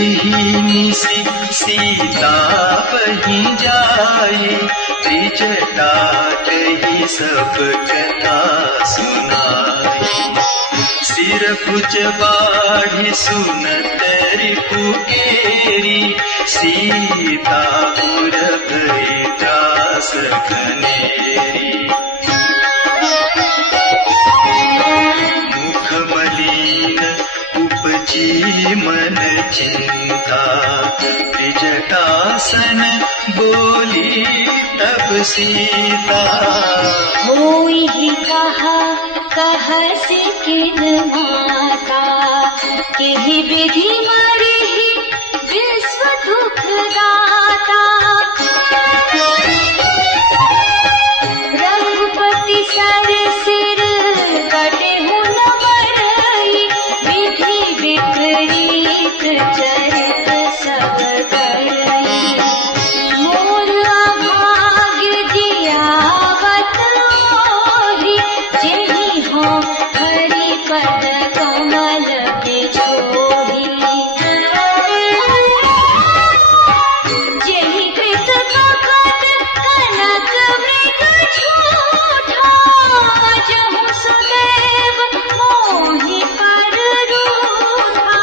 एही निसी सीता बही जाए, त्रिजटाट ही सब कथा सुनाई। सिर भुज बाढ़ी सुनत रिपु केरी, सीतापुर भई त्रास घनेरी। मुख मलिन उपजी मन चिंता, त्रिजटासन बोली तब सीता। होई ही कहा कहस किन माता, केहि विधि मरिहि विश्व दुख दाता। रघुपति सर सिर कटेहु न बरई, विधि विपरीत चरित सब करई। मोर अभाग्य जियावत मोहि, जेहि हों हरि पद कमल बिछोहि। जेहि कृत कपट कनक मृग छूटा, जहु सुदेव मोहि पर रूठा।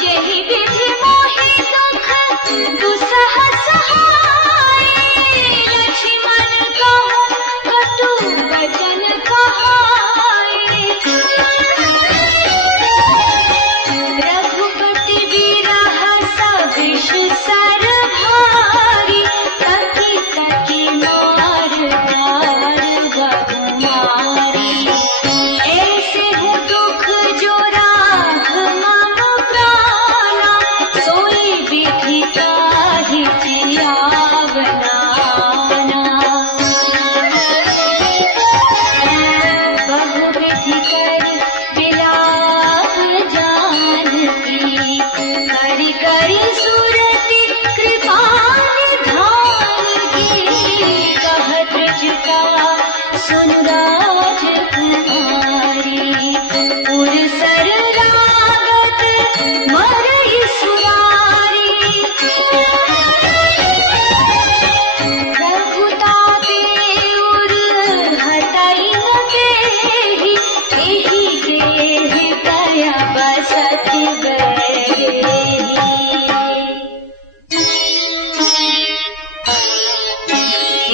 जेहि विधि मोहि दुख दुसह सहाय, लक्ष्मण कहु कटु वचन कहाय। रघुपति बिरह सविष सर भारी, तकी तकी मार मार बहुमारी। ऐसे हूँ दुख जो राख मम प्राणा, सोई विधि ताहि जियावना। बहुविधि कर बिलाप जानकी, करि करि सुरति कृपा निधान की। कहत जुटा सुनु राजकुमारी, पुरसर लागत मरई सुरारी। रघुताते उर हटाई न केहि, एहि देहि दया बसत गएहि।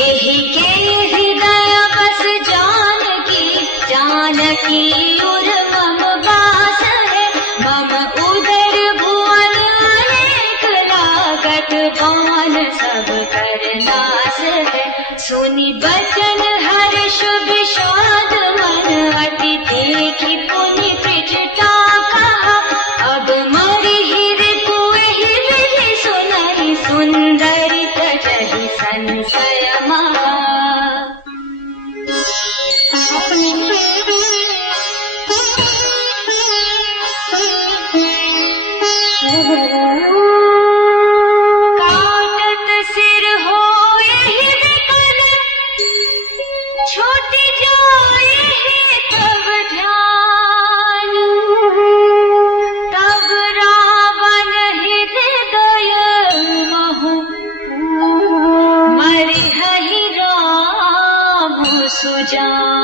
एहि के हृदय बस जानकी, जानकी उर मम बास है। मम उदर भुवन अनेक लागत, पान सब कर नास है। सुनि बचन हर्ष विषाद मन, अति देखि पुनि त्रिजटा कहा। अब मरिहि रिपु एहि विधि सुनहि, सुंदरी तजहि संशय महा। काटत सिर होए ही विकल, छोटी जाए ही तब ध्यान। तब रावण हृदय महु, मरिहहि राम सुजान।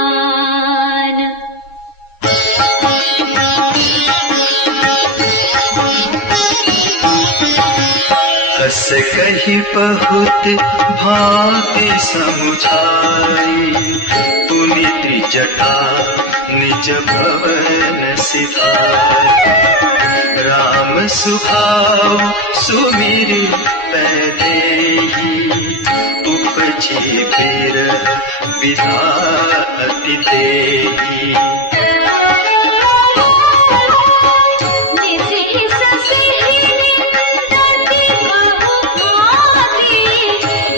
हस कहि बहुत भांति समुझाई, पुनि त्रिजटा निज भवन सिधाई। राम सुभाव सुमिरि पैदेहि, उपजी बिरह विधाति देहि।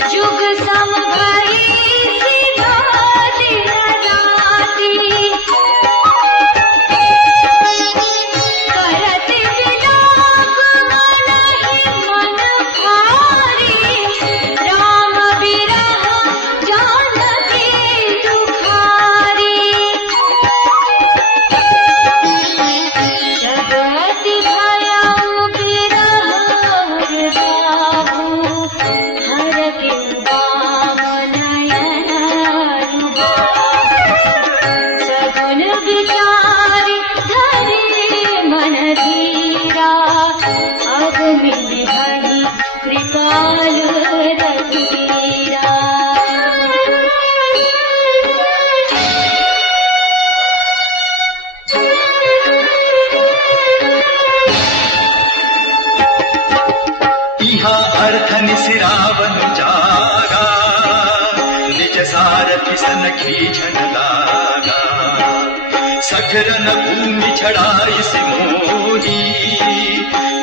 जुग सम भई सिधाति राति, करत विलाप मनहि मन भारी। राम बिरह जानकी दुखारी, भीषण लागा। सठरन भूमि छड़ाई सिमोही,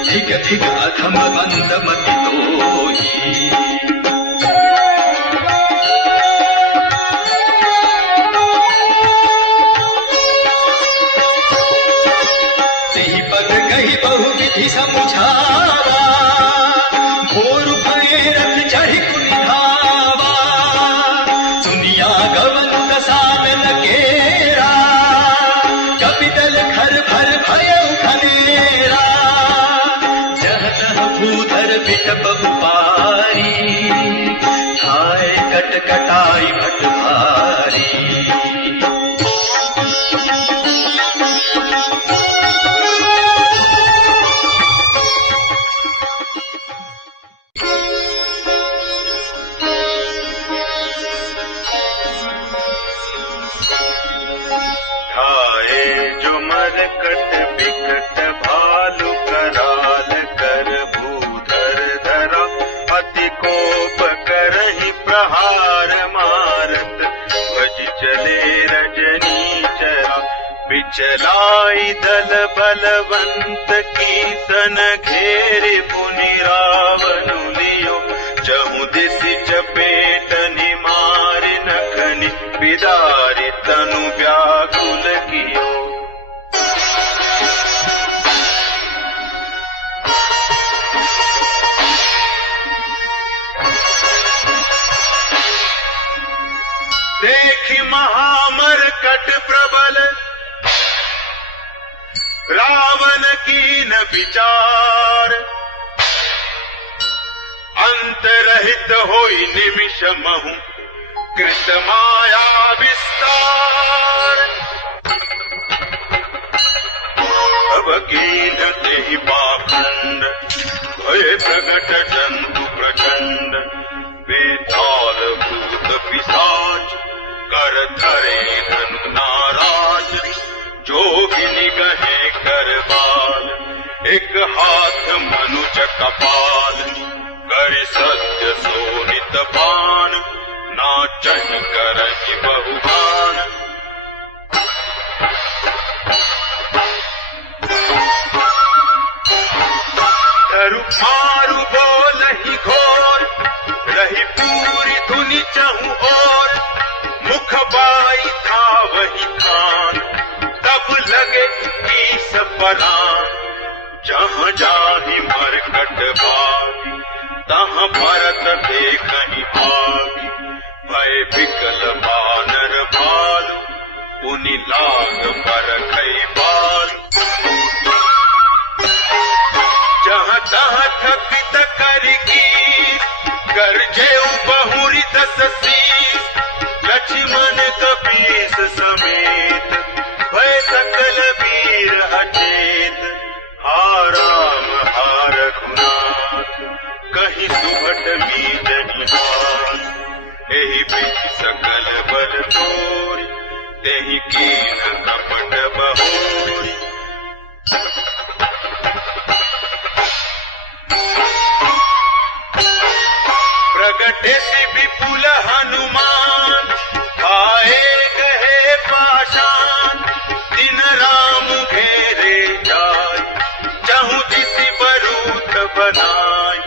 धिग धिग अधम बंद मति तोही। तेहि पद कही बहुविधि समुझावा, घोर भये रथ चढ़ि कुनिधावा। सुनिया गवन दशा में लकेरा, कपिदल घर भर भयउ घनेरा। जह तह भूधर बिटप उपारी, धाय कटकटाई भट भारी। कट बिकट भालु कराल कर भूधर धरा। अति कोप करहि प्रहार मारत, भज चले रजनी चरा। बिचलाई दल बलवंत की सन घेरि पुनि रावण लियो। चहु दिसि चपेट निमारि नखनि, बिदारि तनु व्याकुल कियो। देखि महामरकट प्रबल, रावण कीन विचार। अंतरहित होई निमिष महु, कृत माया विस्तार। अब कीन तेहि पाखंड, भय प्रगट जंतु प्रचंड। बेताल भूत पिशाच, कर धरे धनु नाराज। जोगिनी गहे कर बाल, एक हाथ मनुज कपाल। कर सत्य सोनित बाण, नाचहि करहि बहुमान। धरु मारु बोलहि घोर, रही पूरी धुनि चहु ओर। मुख बाई था वही खान, तब लगे बीस परान। जहाँ जाहि मरकट भागी, तहाँ भरत देखहि भागी। भय विकल बानर भालु, पुनि लाग बरखै बालु। जहाँ तहाँ थकित करगी, गरजेउ बहुरी दस शीस। लक्ष्मण कपीस समेत, भय सकल वीर अचेत। हा राम हा रघुनाथ, कहीं सुभट मीजहि हाथ। एहि विधि सकल बल तोरि, तेहि कीन कपट बहोरि। प्रगटे सि विपुल हनुमान, खाए गहे पाषाण। दिन राम घेरे जाय, चहु दिसि बरूथ बनाय।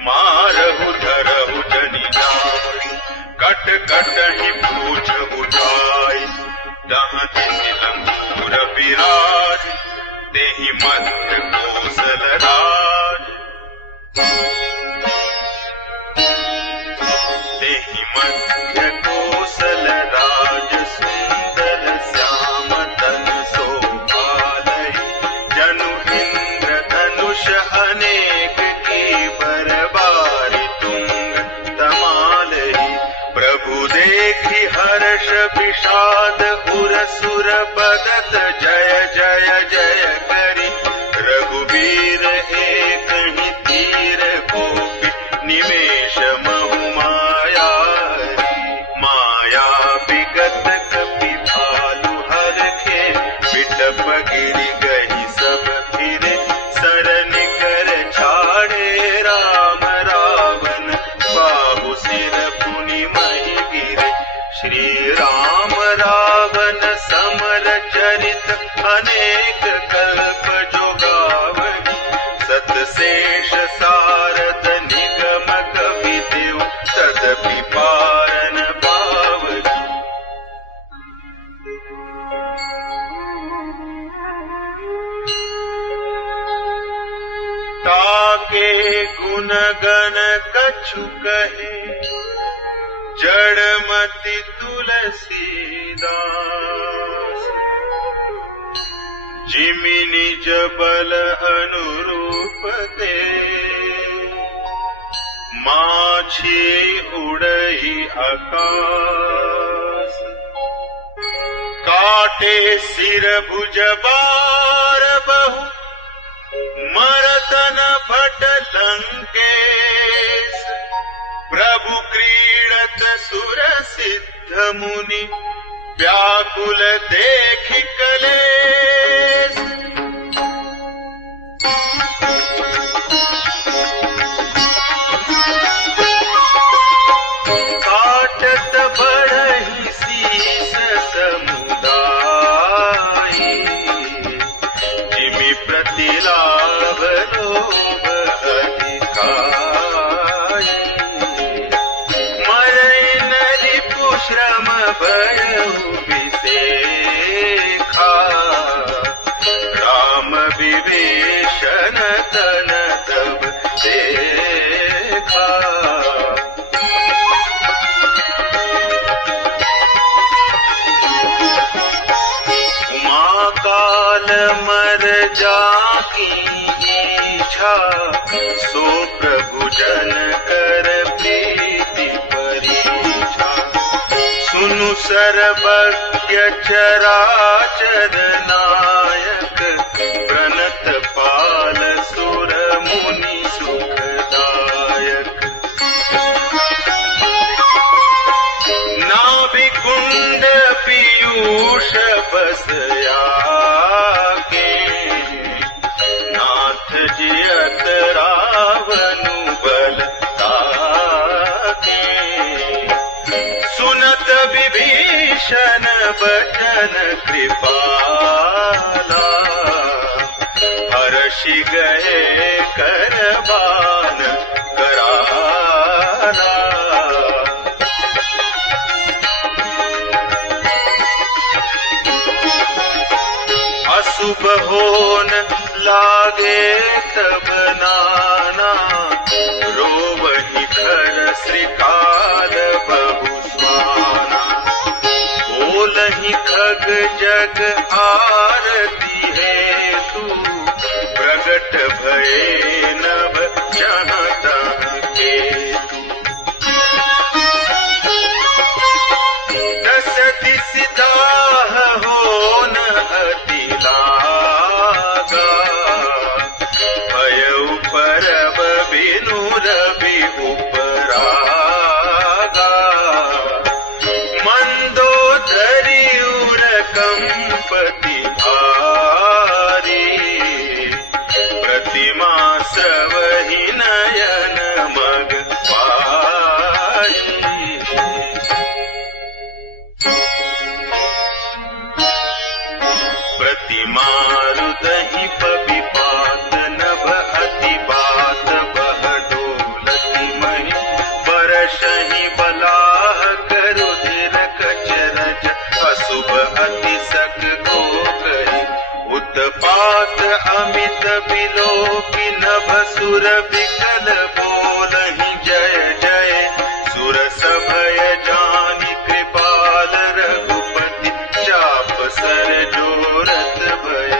मारहु धरहु जनि जाय, कट कटहि पूछ उठाय। तहाँ दिसि लंगूर बिराज, तेहि मध्य कौशल राज। तेहि मध्य कौशल राज, सुंदर श्याम तनु शोभालहि। जनु इंद्र धनुष अनेक की बरबारी तुंग तमालहि। प्रभु देखि हर्ष विषाद, उर सुर बदत जय जय जय करि। रघुवीर एक ही तीर गोपी, निमेष महु माया। माया विगत कपि भालु हरखे, बिटप गिरि गहि सब फिरे। सरनि कर छाड़े राम रावण, बाहु सिर पुनि महि गिरे। श्री राम के गुण गण कछु कहे, जड़मति तुलसीदास। जिमि निज बल अनुरूप ते, माछी उड़ई आकाश। काटे सिर भुज बार बहु, मरतन भट लंकेश। प्रभु क्रीडत सुर सिद्ध मुनि, व्याकुल देखि कलेश। काटत बढ़हि शीस समुदायी, जिमि प्रतिलाभ लोभ अधिकाई। मरई न रिपु श्रम भयहु विसेखा, राम विभीषण तन तब देखा। काल मर जाकी इच्छा, सो प्रभु जन कर प्रीति परीक्षा। सुनु सर्वज्ञ चराचर नायक, प्रणत पाल सुर मुनि सुखदायक। नाभि कुंड पीयूष बस आगे, नाथ जियत रावनु बल ताके। सुनत विभीषण बचन कृपाला, हर्षि गए करबान कराला। अशुभ होन लागे तब नाना, रोवहि घर श्रीकाल बहु स्वाना। बोलहि खग जग आरती हेतु, प्रगट भये नभ जहाँ तहाँ केतु। दस दिस दाह होन अति लागा, भयउ परब बिनु रवि उपरागा। मंदोदरी उर कंपति भारी, प्रतिमा सवहि नयन मग पारी। प्रतिमारुदहि पविपात नभ अति बात, बह डोलति महि बरसहि बलाह करुधिर कचरज। अशुभ अति सग को कहि, उत्पात अमित बिलोकि नभ सुर विकल बोलहि जय जय। सुर सभय जानि कृपाल रघुपति, चाप सर जोरत भय।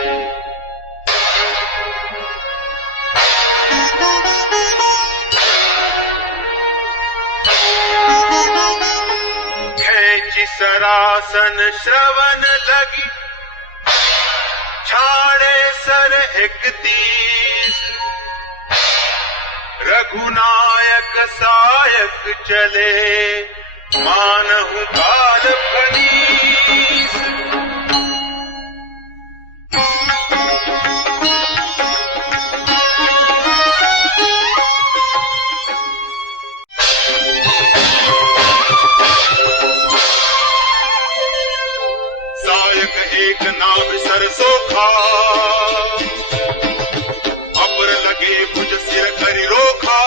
खेचि सरासन श्रवण लगी, छाड़े सर 31। रघुनायक सायक चले, मानहु काल फनीस। सायक एक नाभ सरसोखा, अपर लगे भुज सिर करि रोखा।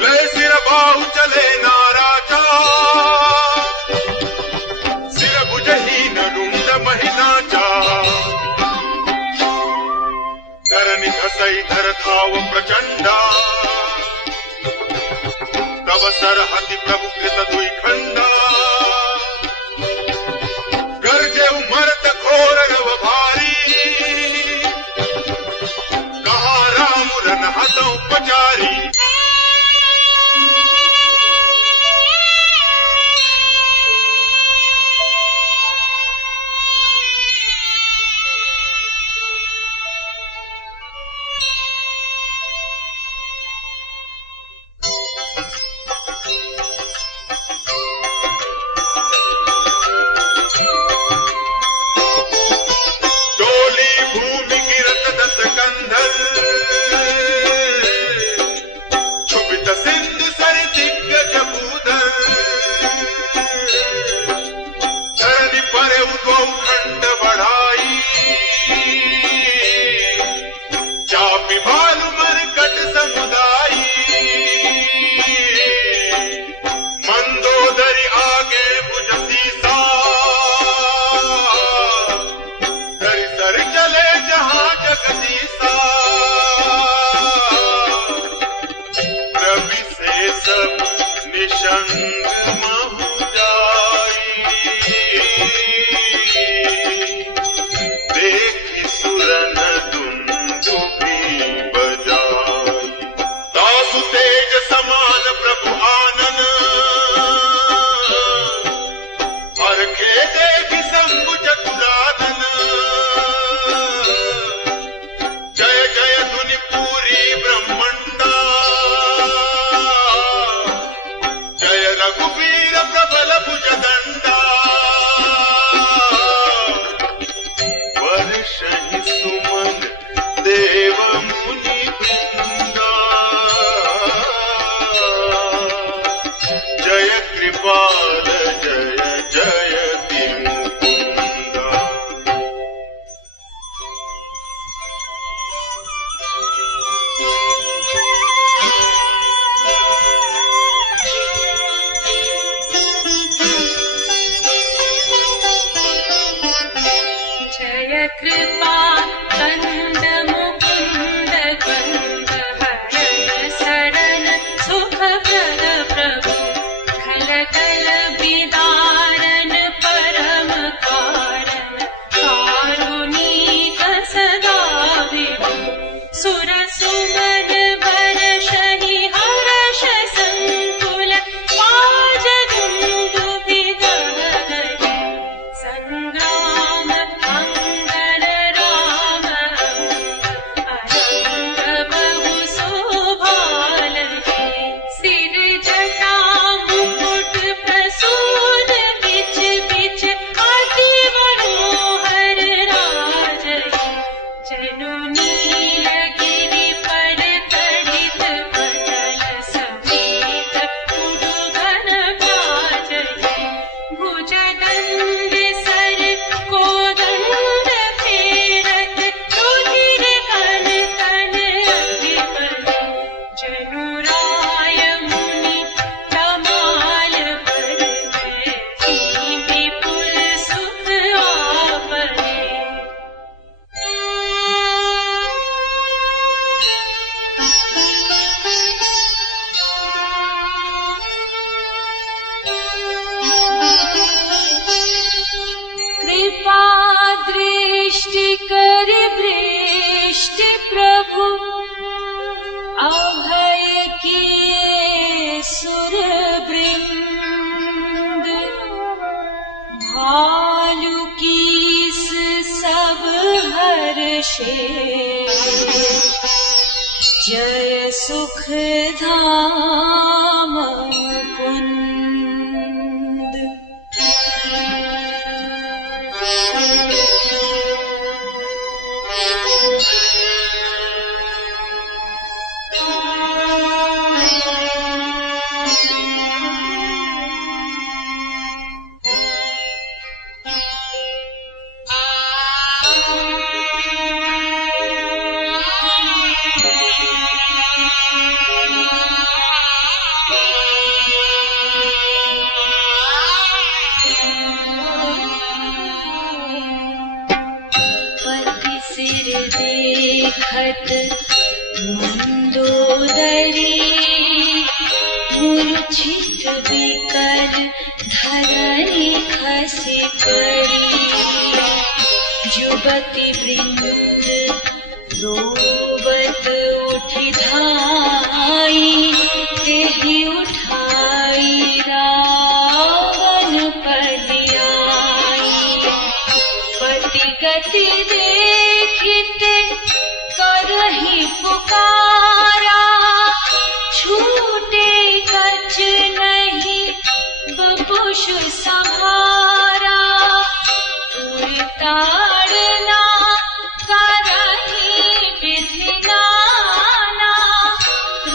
ले सिर बाहु चले नाराजा, घसईधर धाव प्रचंडा तव सरहति प्रभु कृत दुई खंडा गर्जे उमरत घोर रव भारी कहा राम रन हतौ पचारी जय सुख धाम कुंद। सिर देखत मंदोदरी मूर्छित बिकल धरणी खसी पड़ी युवती वृंद रोवत उठी धाई तेहि उठाई रावण पलियाई पति गति देखिते करहि पुकारा छूटे कछ नहीं बपुष संहारा ताड़ना करहि विधि नाना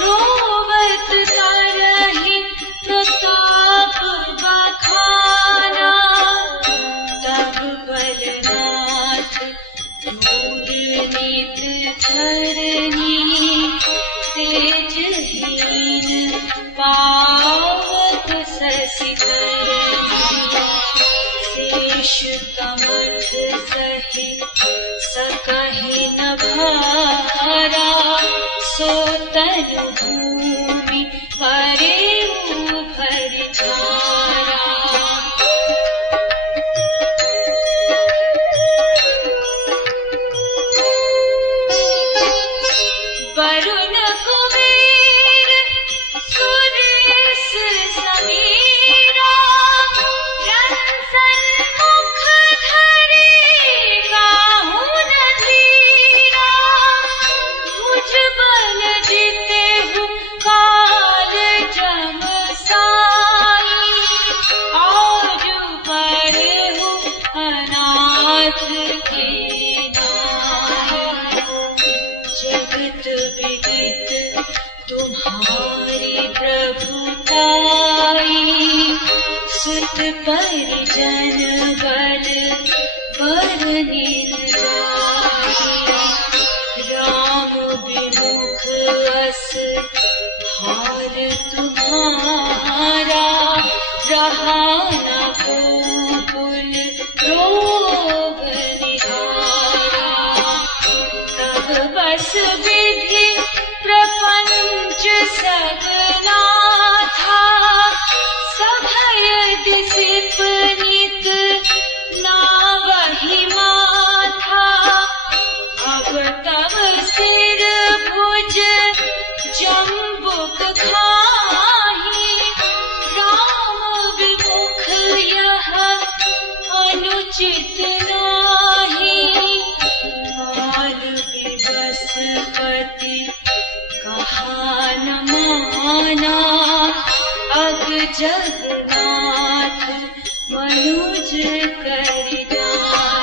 रोवत करहि प्रताप बखाना तब बलनाथ दूर नित धरनी तेजहीन पावत शशि शेष कमठ सहि सकहि न भारा सो तनु भूमि परे भर धारा वरुण कुबेर सुरेश समीरा रंसन मुख धरे गाहु न धीरा भुजबल जितेहु काल जम साई आजु परेहु अनाथ के नाई जगत विदित तुम्हारी प्रभुताई सुत परिजन बल बर निर्जाई राम विमुख अस भार तुम्हारा रहा न गोकुल रोग निहारा तब बस विधि प्रपंच सगना था सभय दिसिप नित नावहि माथा अब तब सिर भुज जम्बुक खाही राम विमुख यह अनुचित नाही काल विवश पति कहा न माना अग जगन्नाथ मनुज कर जाना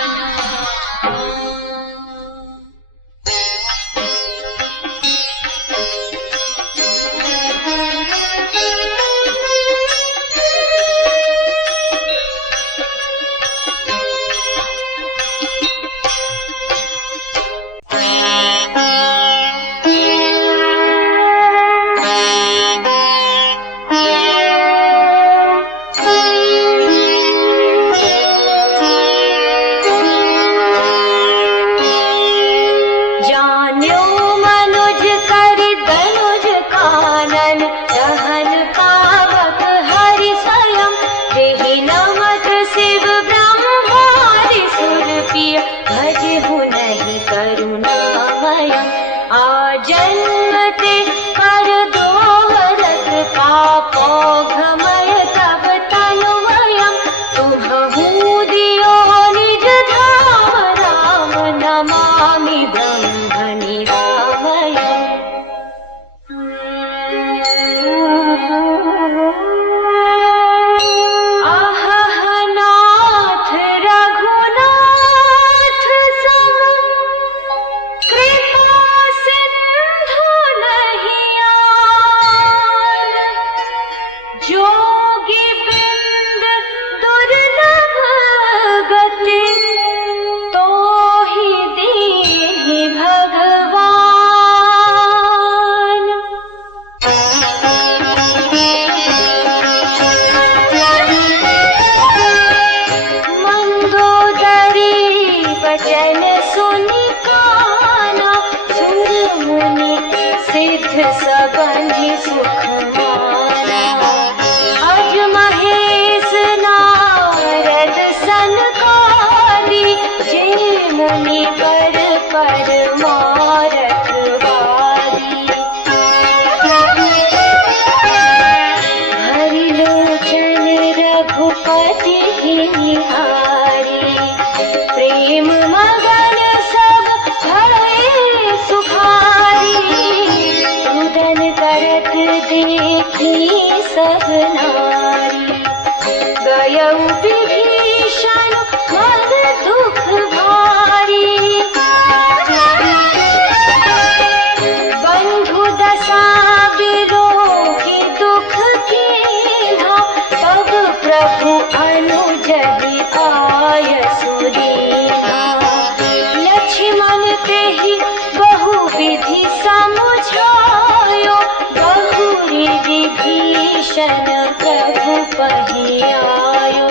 तेहि बहुविधि समुझायो, बहुरी विभीषण प्रभु पहि आयो।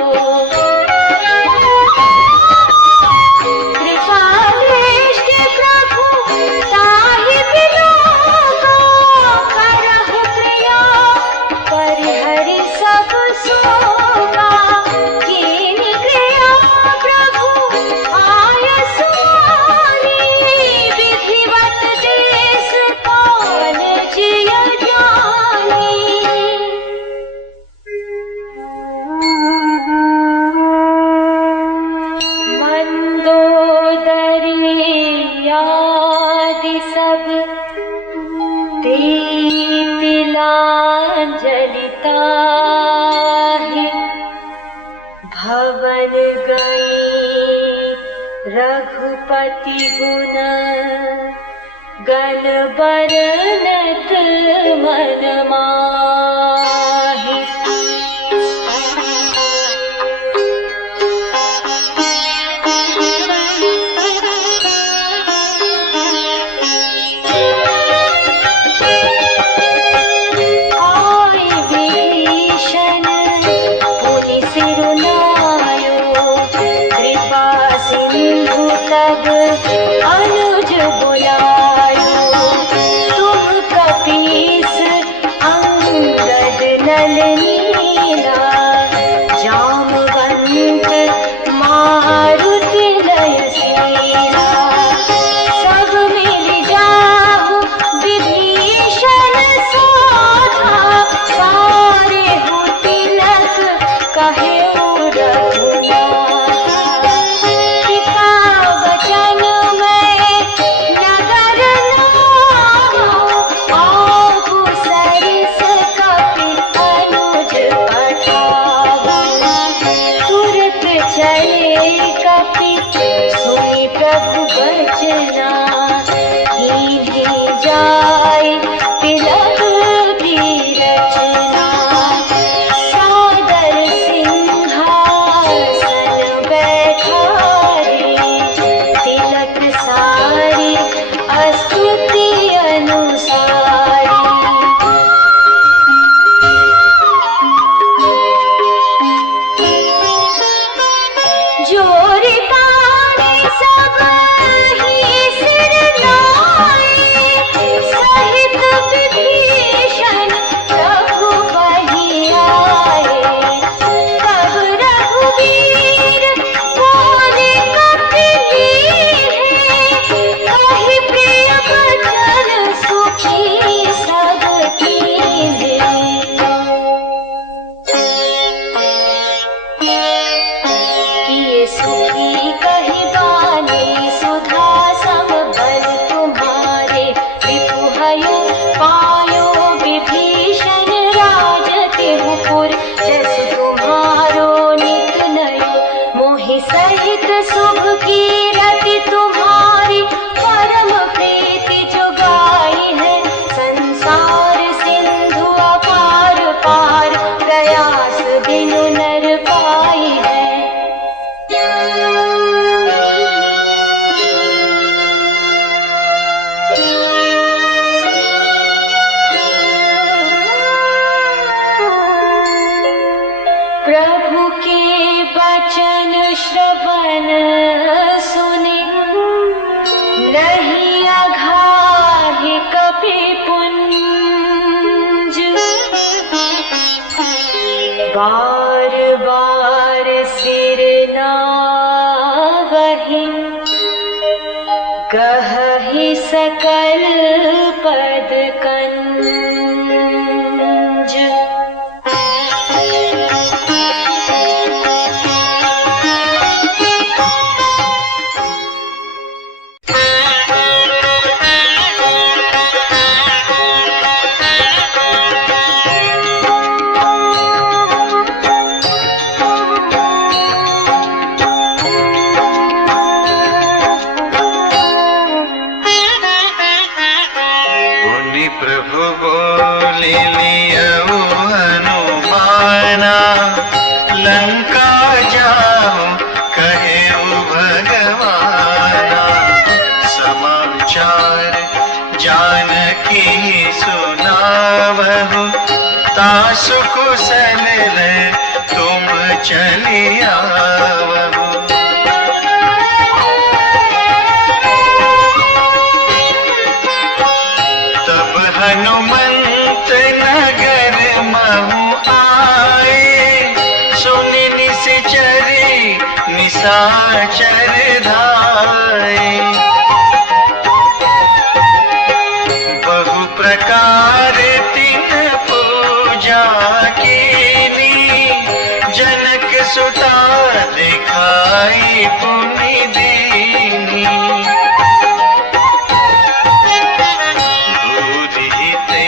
कृपादृष्टि प्रभु ताहि बिलोका, करहु क्रिया परिहरि सब शोका। कीनि क्रिया प्रभु आय सुआनी, विधिवत देश काल जिय जानी। मंदोदरी आदि सब तिलांजलि ताहि, भवन गई रघुपति गुण गण बरनत मन माहि। आय विभीषण पुनि सिरुनायो, कृपा सिंधु तब अनुज बुलायो। तुम कपीस अंगद नल नीला, जामवंत मारुति लय सीला। सब मिल जाहु विभीषण साधा, सारे हो तिलक कहेउ रघुनाथा। पिता वचन में नगर नावा, आगु सरिस कपि अनुज पठावा। तुरत चले कपि सुनि प्रभु बचना, कीन्ही जाय तिलक की रचना। सादर सिंहासन बैठारी, तिलक सारी स्तुति अनुसारी। जोरि पानी सब ही सिर नाए, सहित विभीषण प्रभु पहि आए। तब रघुवीर बोले कपि लीन्हे, कहि प्रिय वचन सुखी सब कीन्हे। किए सुखी कहि बानी, सुधा सम बल तुम्हारे। रिपुहयो पायो विभीषण राजति मुकुर, जस तुम्हारो नित नयो। मोहि सहित शुभ कीरति तुम्हारी, परम प्रीति जो गाई है। संसार सिंधु अपार पार, प्रयास बिनु नर पाई है। प्रभु के वचन श्रवण सुनि, नहीं अघाहि कपि पुंज। बार बार सिर नावहि, गहहि सकल पद कंज। लंका जाऊं कहे भगवाना, सम जानकी सुनावहु तासु कुशल तुम चली आवहु। तब हनुमंत नगर महु आए, सुनि निश्चरी निशाचर धाये। बहु प्रकार तिन पूजा कीनी, जनक सुता दिखाई पुनि दीनी। दूरी ते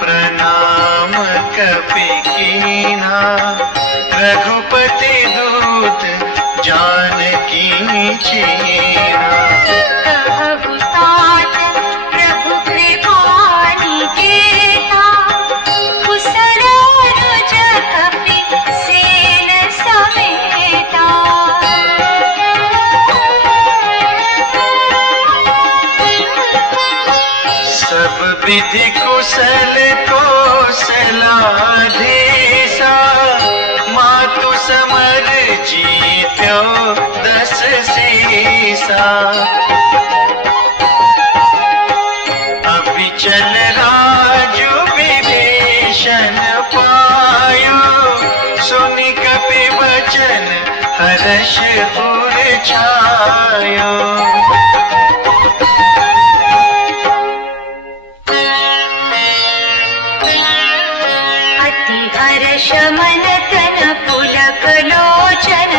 प्रणाम कपि कीन्हा, रघुपति दूत जानकी चीन्हा। कहु तात प्रभु कृपा निकेता, कुशल अनुज कपि सेन समेता। सब विधि कुशल कौशलाधीसा, मातु समर जीत्यो 10 सीसा। अभिचल राजु विभीषण पायो, सुनि कपि वचन हर्ष उर छायो। अति हर्ष मन तन पुलक लोचन,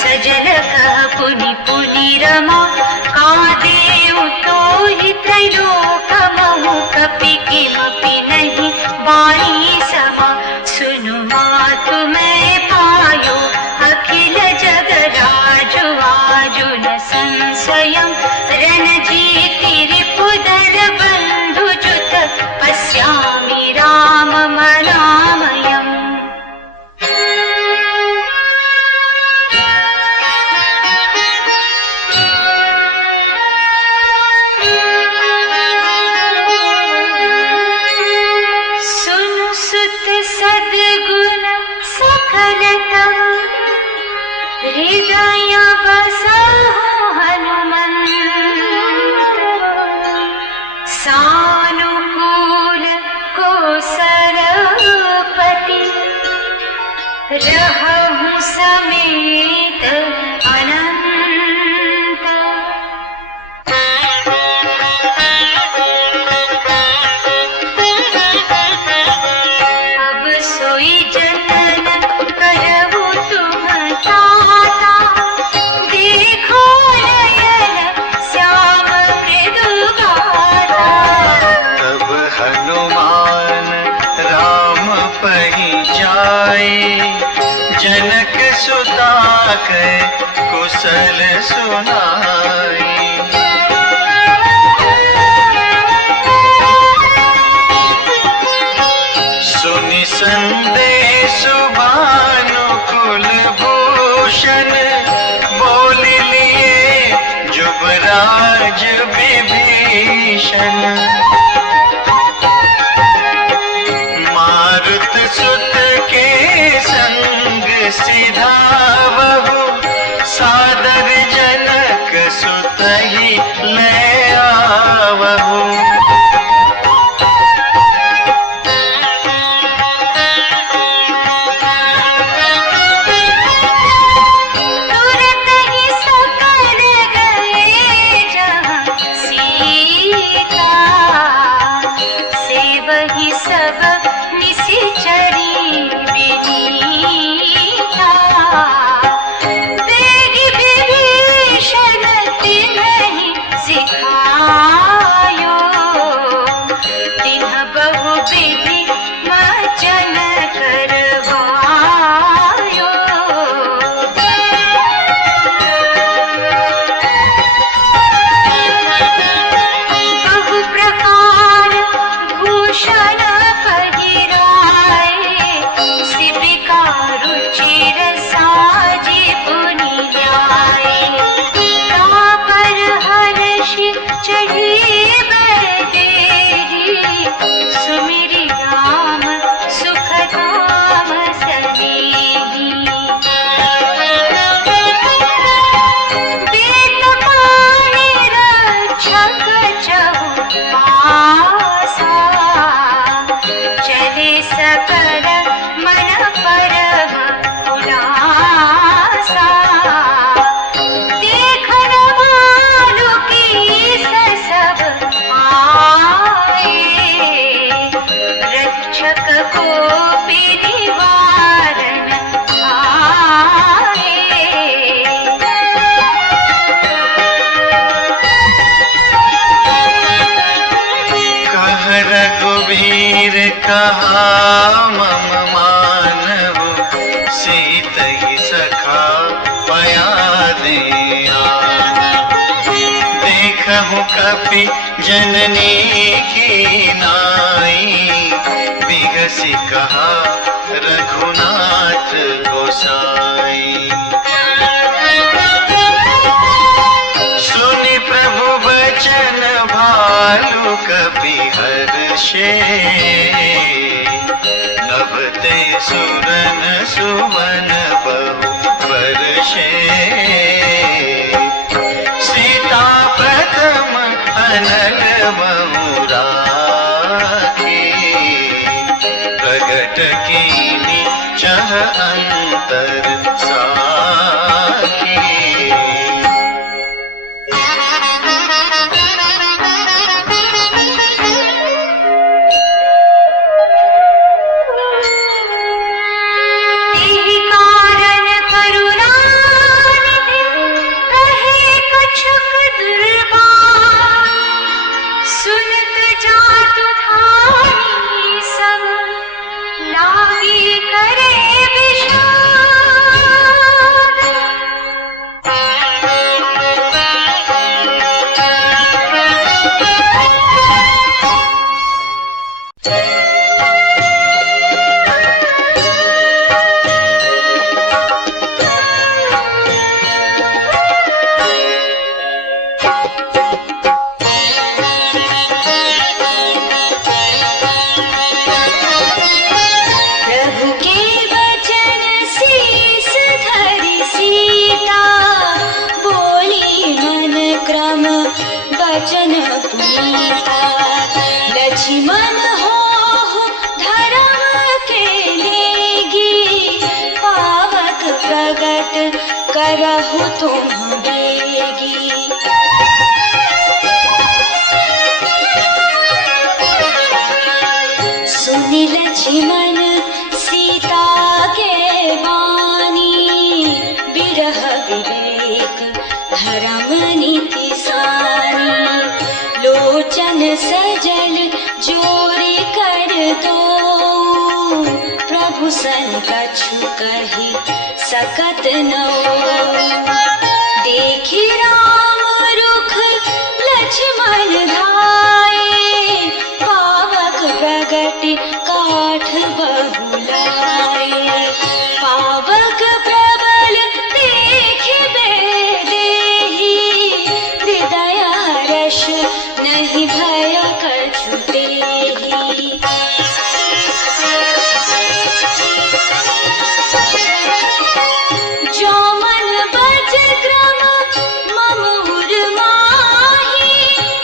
सजल कह पुनि पुनि रमा। कादेउ तोहि त्रैलोक महु, कपि किमपि नहीं बारी समा। सुनु मातु मैं पायो, अखिल जग राजु आजु न संशयम्। रणजीति रिपुदर बंधु जुत, पश्यामि राममनामयम्। सुनु सुत सद्गुण सकलतम, हृदय बसहु हनुमंत। सानुकूल कुशलपति, रहहु समेत अनंत। अब सोई जतन करहु तुम ताता, देखो नयन श्याम मृदु गाता। तब हनुमान राम पहि जाए, जनक सुता के कुशल सुनाई। सुनि संदेश भानुकुल भूषण, बोल लिए जुबराज विभीषण। मारुत सुत के संग सिधावहु, सादर जनक सुत ही ले आवहु। तुरत ही सकल गए जहाँ सीता। कबीर कहा मम मानव, सीत ही सखा पया दे देखहु कपि जननी की नाई, बिगसी कहा रघुनाथ गोसाई। सुनि प्रभु बचन भालु कपि हर्षे, नभते सुरन सुमन बहु वर्षे। सीता प्रथम अनल महु राखी, प्रगट कीनी चह अंतर साखी। करहु तुम बेगी। सुनि लक्ष्मण सीता के बानी, बिरह विवेक धर्म नीति सानी। लोचन सजल जोरी कर दो, प्रभु सन कछु कही सकत नो। देखी राम रुख लक्ष्मण धाये, पावक प्रगट काठ बहुलाए। पावक प्रबल देखिबे देहि, हृदय हर्ष नहीं भय कछु तेहि। जो मन बज क्रम मम उर माही,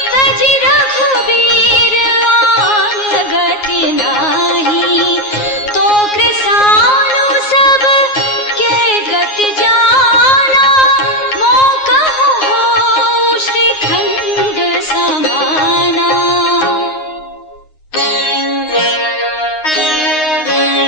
तजि रघुबीर आन गति नाही। तो कृसानु सब के गति जाना, मो कहु हो श्रीखंड समाना।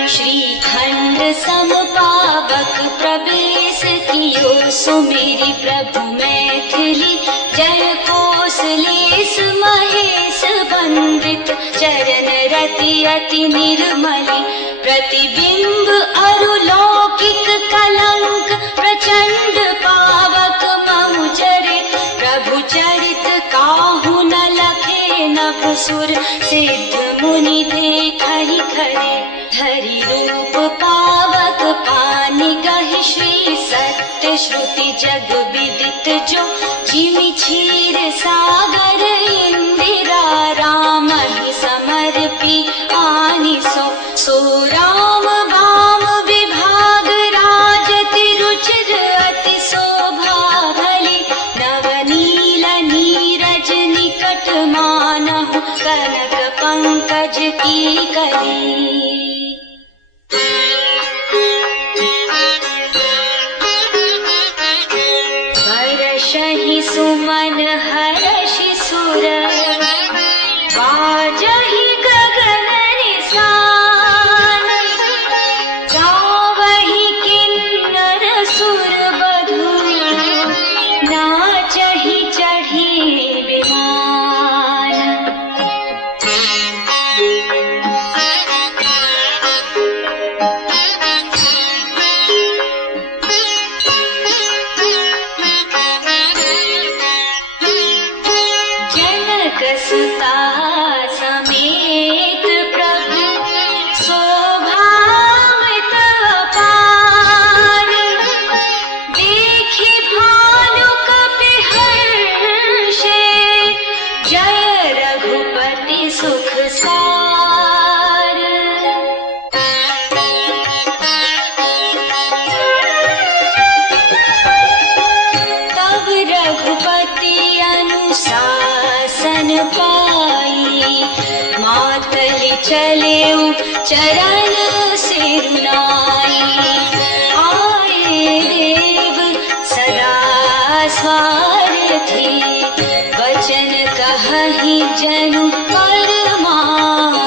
श्रीखंड सम पावक प्रवेश कियो, सुमेरी प्रभु मैथिली जय कोसलेस महेश वंदित। चरण रति अति निर्मली, प्रतिबिंब अरुलौकिक कलंक प्रचंड पावक महु जरे। प्रभु चरित काहू न लखे, नभ सुर सिद्ध मुनि देखहि खरे। धरि रूप पावक पानि गहि, श्री सत्य श्रुति जग विदित जो। जिमि क्षीर सागर इंदिरा, राम ही समर्पी आनि सो। सो राम वाम विभाग, राजति रुचिर अति शोभा भली। नवनील नीरज निकट मानहु, कनक पंकज की कली। बरषहि सुमन हर्षि सुर, बाजहि गगन निशान। गावहि किन्नर सुर बधु, नाचहि चढ़ी विमान। सुता समेत प्रभु शोभामृत अपार। देखि भानु कपि हर्षे जय रघुपति सुख सार। तब रघुपति अनुशासन पाई, मातल चले चरण सिरुनाई। आए देव सदा स्वार्थी, वचन कहहि जनु परमारथी।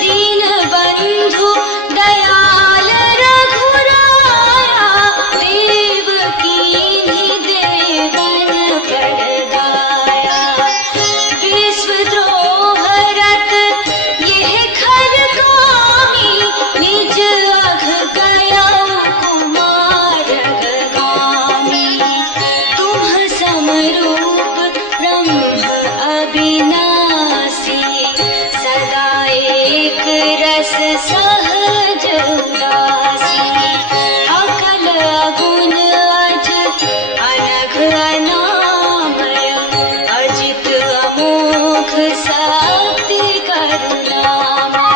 दीन बंधु दयाल रघुराया, देव कीन्ही देवन परदाया। विश्वद्रोह रत यह खर कामी, निज अघ गयउ कुमारगामी। तुम समरूप ब्रह्म अविनाशी, सदा एक रस सहज उदासी। अकल अगुण अज अनघ अनामय, अजित अमोघ शक्ति करुणामय।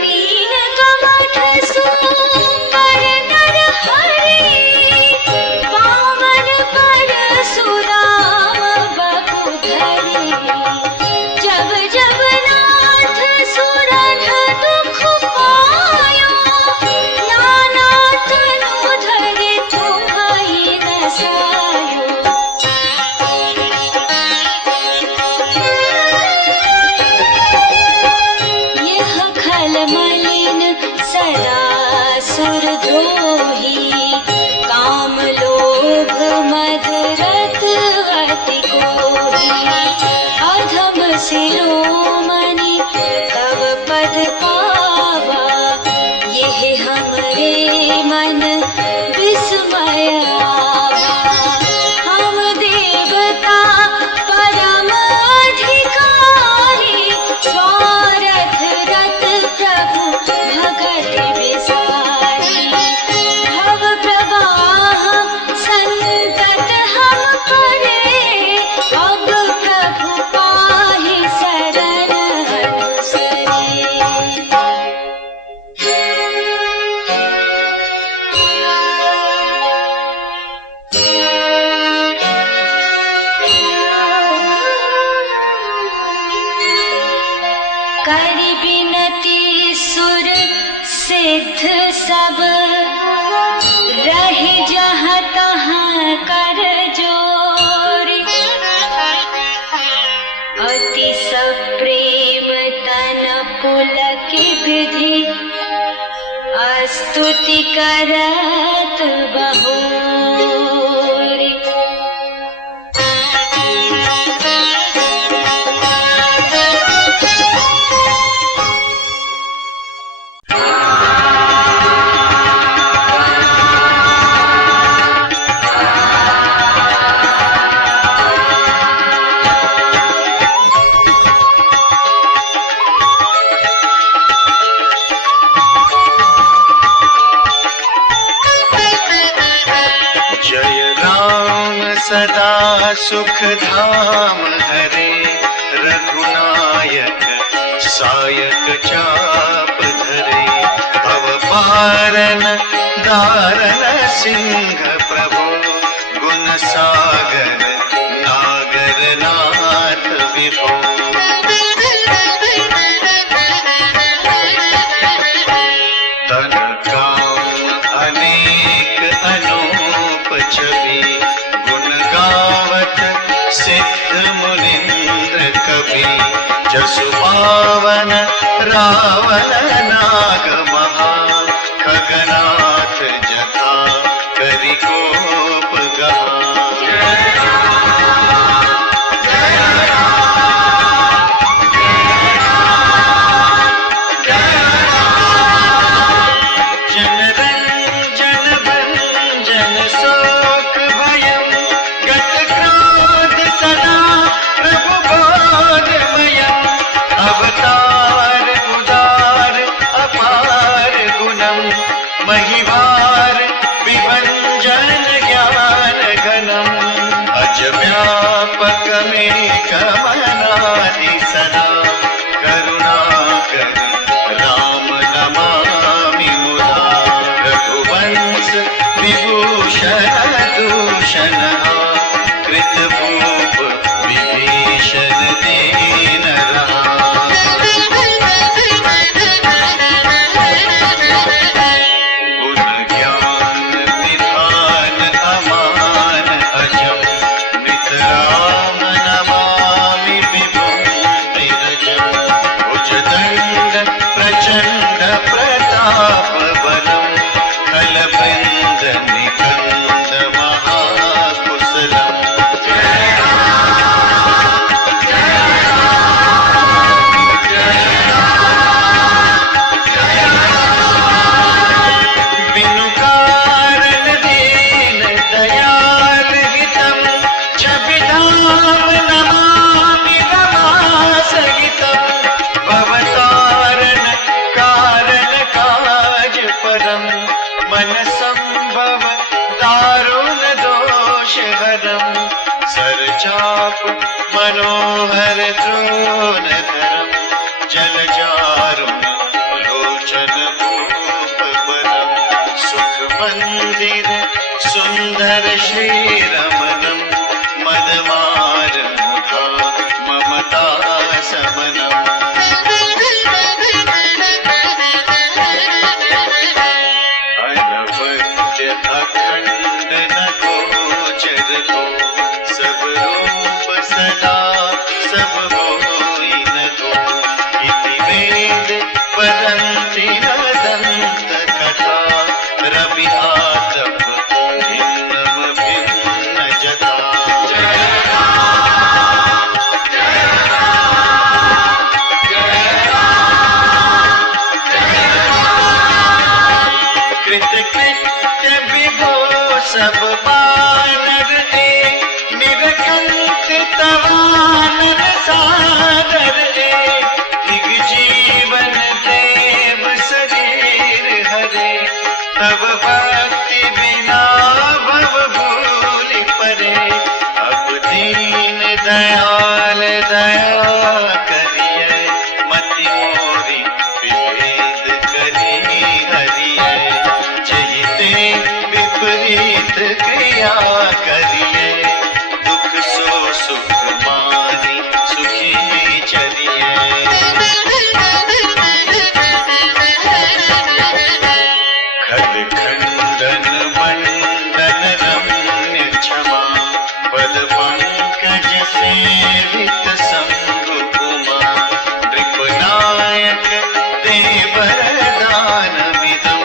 मीन कमठ सुकर नर हरि, वामन परशुराम बपुधरि। जब जब नाथ सुरन दुख पायो, नाना तनु धरि तुम्हि नसायो। यह खल मलिन सदा सुरद्रोही, काम लोभ मद रत अति कोही। अधम शिरोमणि तव पद पावा, यह हमरे मन विस्मय आवा। हम देवता परम अधिकारी, स्वार्थ रत प्रभु भगत विसारी। भव प्रवाह संतत हम परे, अब प्रभु पाहि शरण अनुसरे। करि बिनती सुर सिद्ध सब, रहि जहाँ तहाँ कर जोरी। अति सप्रेम तन पुलक विधि, स्तुति करत बहोरी। जय राम सदा सुख धाम हरे, रघुनायक सायक चाप धरे। भव पारन दारन सिंह प्रभु, गुण सागर नागर नाथ विभो। तन काम अनेक अनूप छवि, गुण गावत सिद्ध मुनिंद्र कवि। जसु पावन रावण नाग महा, खगनाथ जथा करि कोप गहा। जन रंजन लोचन कृत भूप विभीषण दीन रहा। गुण ज्ञान निधान अमान अजम नित राम नमामि विभुं विरजम्। भुजदण्ड प्रचण्ड प्रताप बलम् खलवृन्द निकन्द महाकुशलम्। बिनु कारण दीन दयाल हितम् छविधाम नमामि रमासहितम्। भवतारण कारण काज परम मन संभव दारुण दोष हरम। सरचाप मनोहर द्रोण धरम जलजारुण लोचन भूप बलम। सुख मंदिर सुंदर श्री रमणम मदमार मुधा ममता समनम। अनवद्य अखंड न गोचर हो सब रूप सदा सब होई न दो। इति वेद वदन्ति न दंत कथा रवि आतप भिन्नम भिन्न जथा। कृत कृत्य विभो सब बानर निरखंत तवानर सादर दिग्जीवन देव शरीर हरे। तब भक्ति बिना भव भूलि परे। अब दीन दयाल दया करिए मति मोरी विभेद करी हरिये। जयते विपरीत क्रिया करिए दुख सो सुख मानी सुखी चलिए। खल खंडन मंडन रम्य क्षमा पद पंकज सेवित संग उमा। नृपनायक देवर दान विदम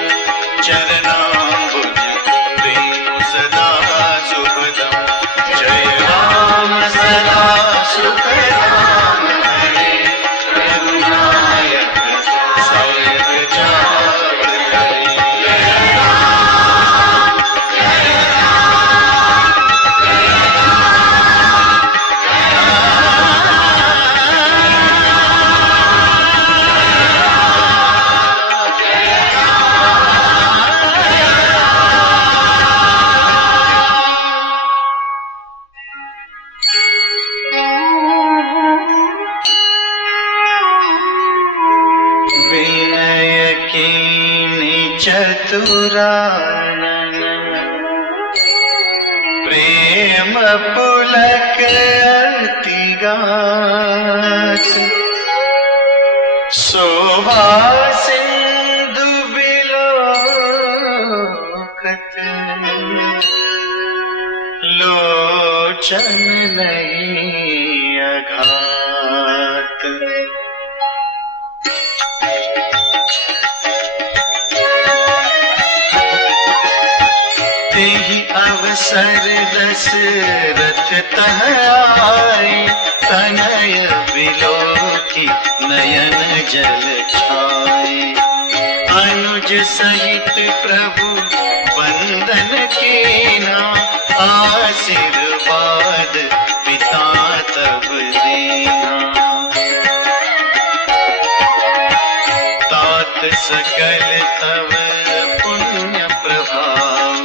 चरणाम्बुज रेणु सदा सुभदम्। जय राम सदा सुख राम हरे रघुनायक सायक जात करे। विनय कीनि चतुरानन प्रेम पुलक अति गात। शोभा सिंधु बिलोकत लोचन नहीं अघात। तेहि अवसर दशरथ तह आए। तनय बिलोकी नयन जल छाए। अनुज सहित प्रभु वंदन कीना। आशीर्वाद पिता तब दीना। तात सकल तव पुण्य प्रभाव।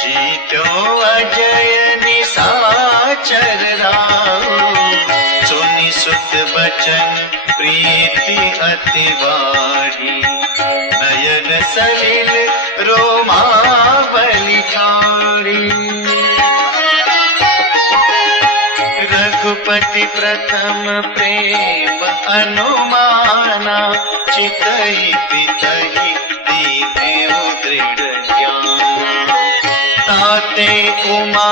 जीतो अजय निशाचर राव। सुनि सुत बचन प्रीति अति बाढ़ी। नयन सलिल रोमावली ठाड़ी। प्रथम प्रेम अनुमाना, चितई पितई दीने दृढ़ ज्ञान। ताते उमा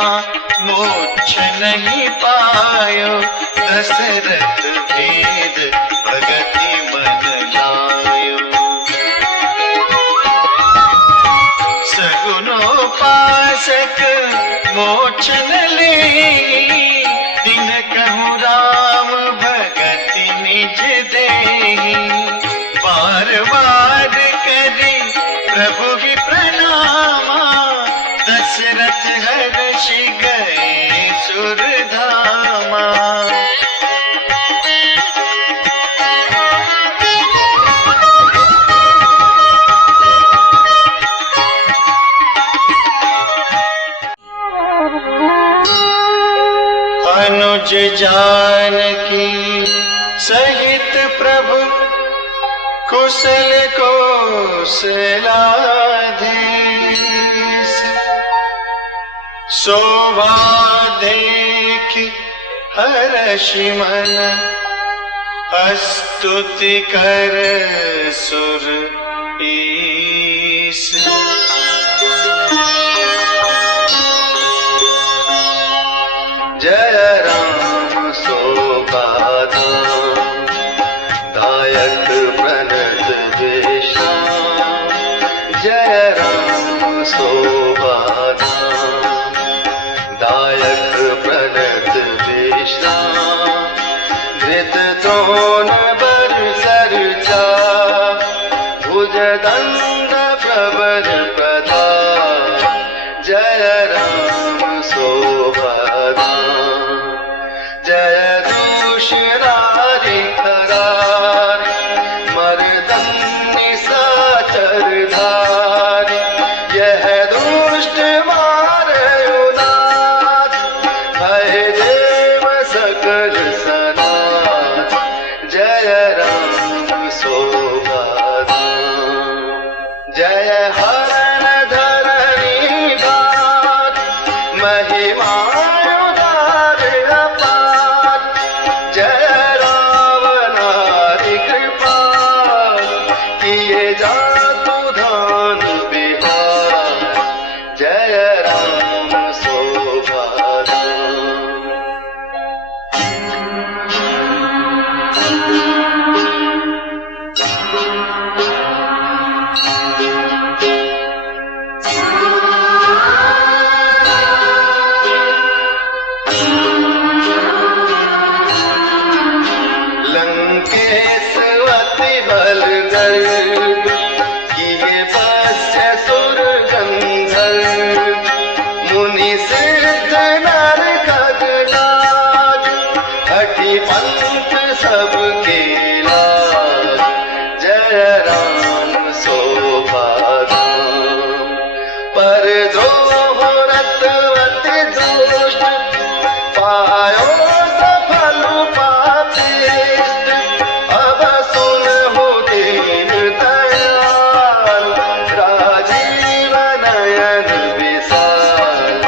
मोक्ष नहीं पायो, दशरथ भेद भगति मन लायो। सगुनोपासक मोक्ष न लेहि, दिन कहूँ राम भगति निज देहि। बार बार करी प्रभु ही प्रणामा, दशरथ हर्षि गए सुरधामा। अनुज जानकी सहित प्रभु, कुशल कोसलाधीश। शोभा देखि हर्षि मन, स्तुति कर सुर ईश। जय राम शोभा धाम, दायक प्रणत विश्राम। जय राम शोभा धाम, दायक प्रणत विश्राम। धृत तोन बर सरचा, भुज दंड प्रबर प्रताप। जय राम शोभा धाम, जय दूषणारि करार। मर्दन्य साचर धार, यह दुष्ट मारयो नाथ। भय देव सकल सनाथ, जय राम शोभा धाम। जय हरण धरणी घात, महिमायुधार अपार। जय रावणारि कृपाल, किए जातु धान बिहार। जय राम शोभा धाम। लंकेश अति बल गर्भ, किए वश्य सुर गंधर्व। मुनि सिद्ध नर खगनाग, हठि पंथ सबके लाग। जय राम शोभा धाम, पर द्रोह रत अति दुष्ट। पायो सफल पापिष्ट, अब सुनहु दीन दयाल। राजीव नयन विशाल,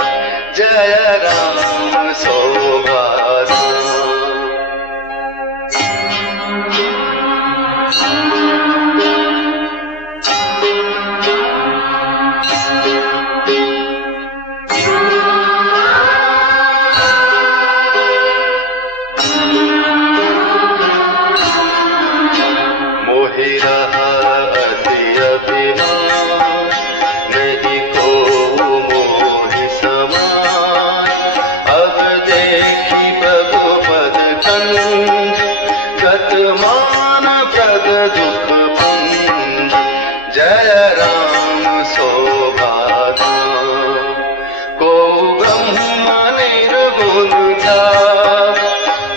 जय राम शोभा धाम। मोहि रहा अति अभिमान, नहीं को मोहि समान। अब देखी प्रभु पद कंज, गत मान प्रद दुख भंज। जय राम शोभा धाम, को ब्रह्म निर्गुण था।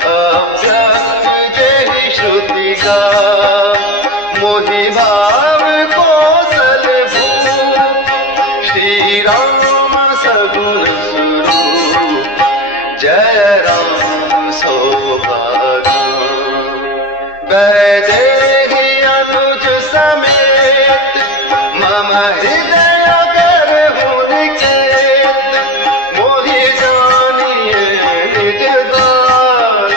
अव्यक्त जेहि श्रुति गा, मोहि भाव कौशल भूप। श्री राम सगुण स्वरूप, जय राम शोभा धाम। वैदेही अनुज समेत, मम हृदय करहु निकेत। मोहि जानिए निज द्वार,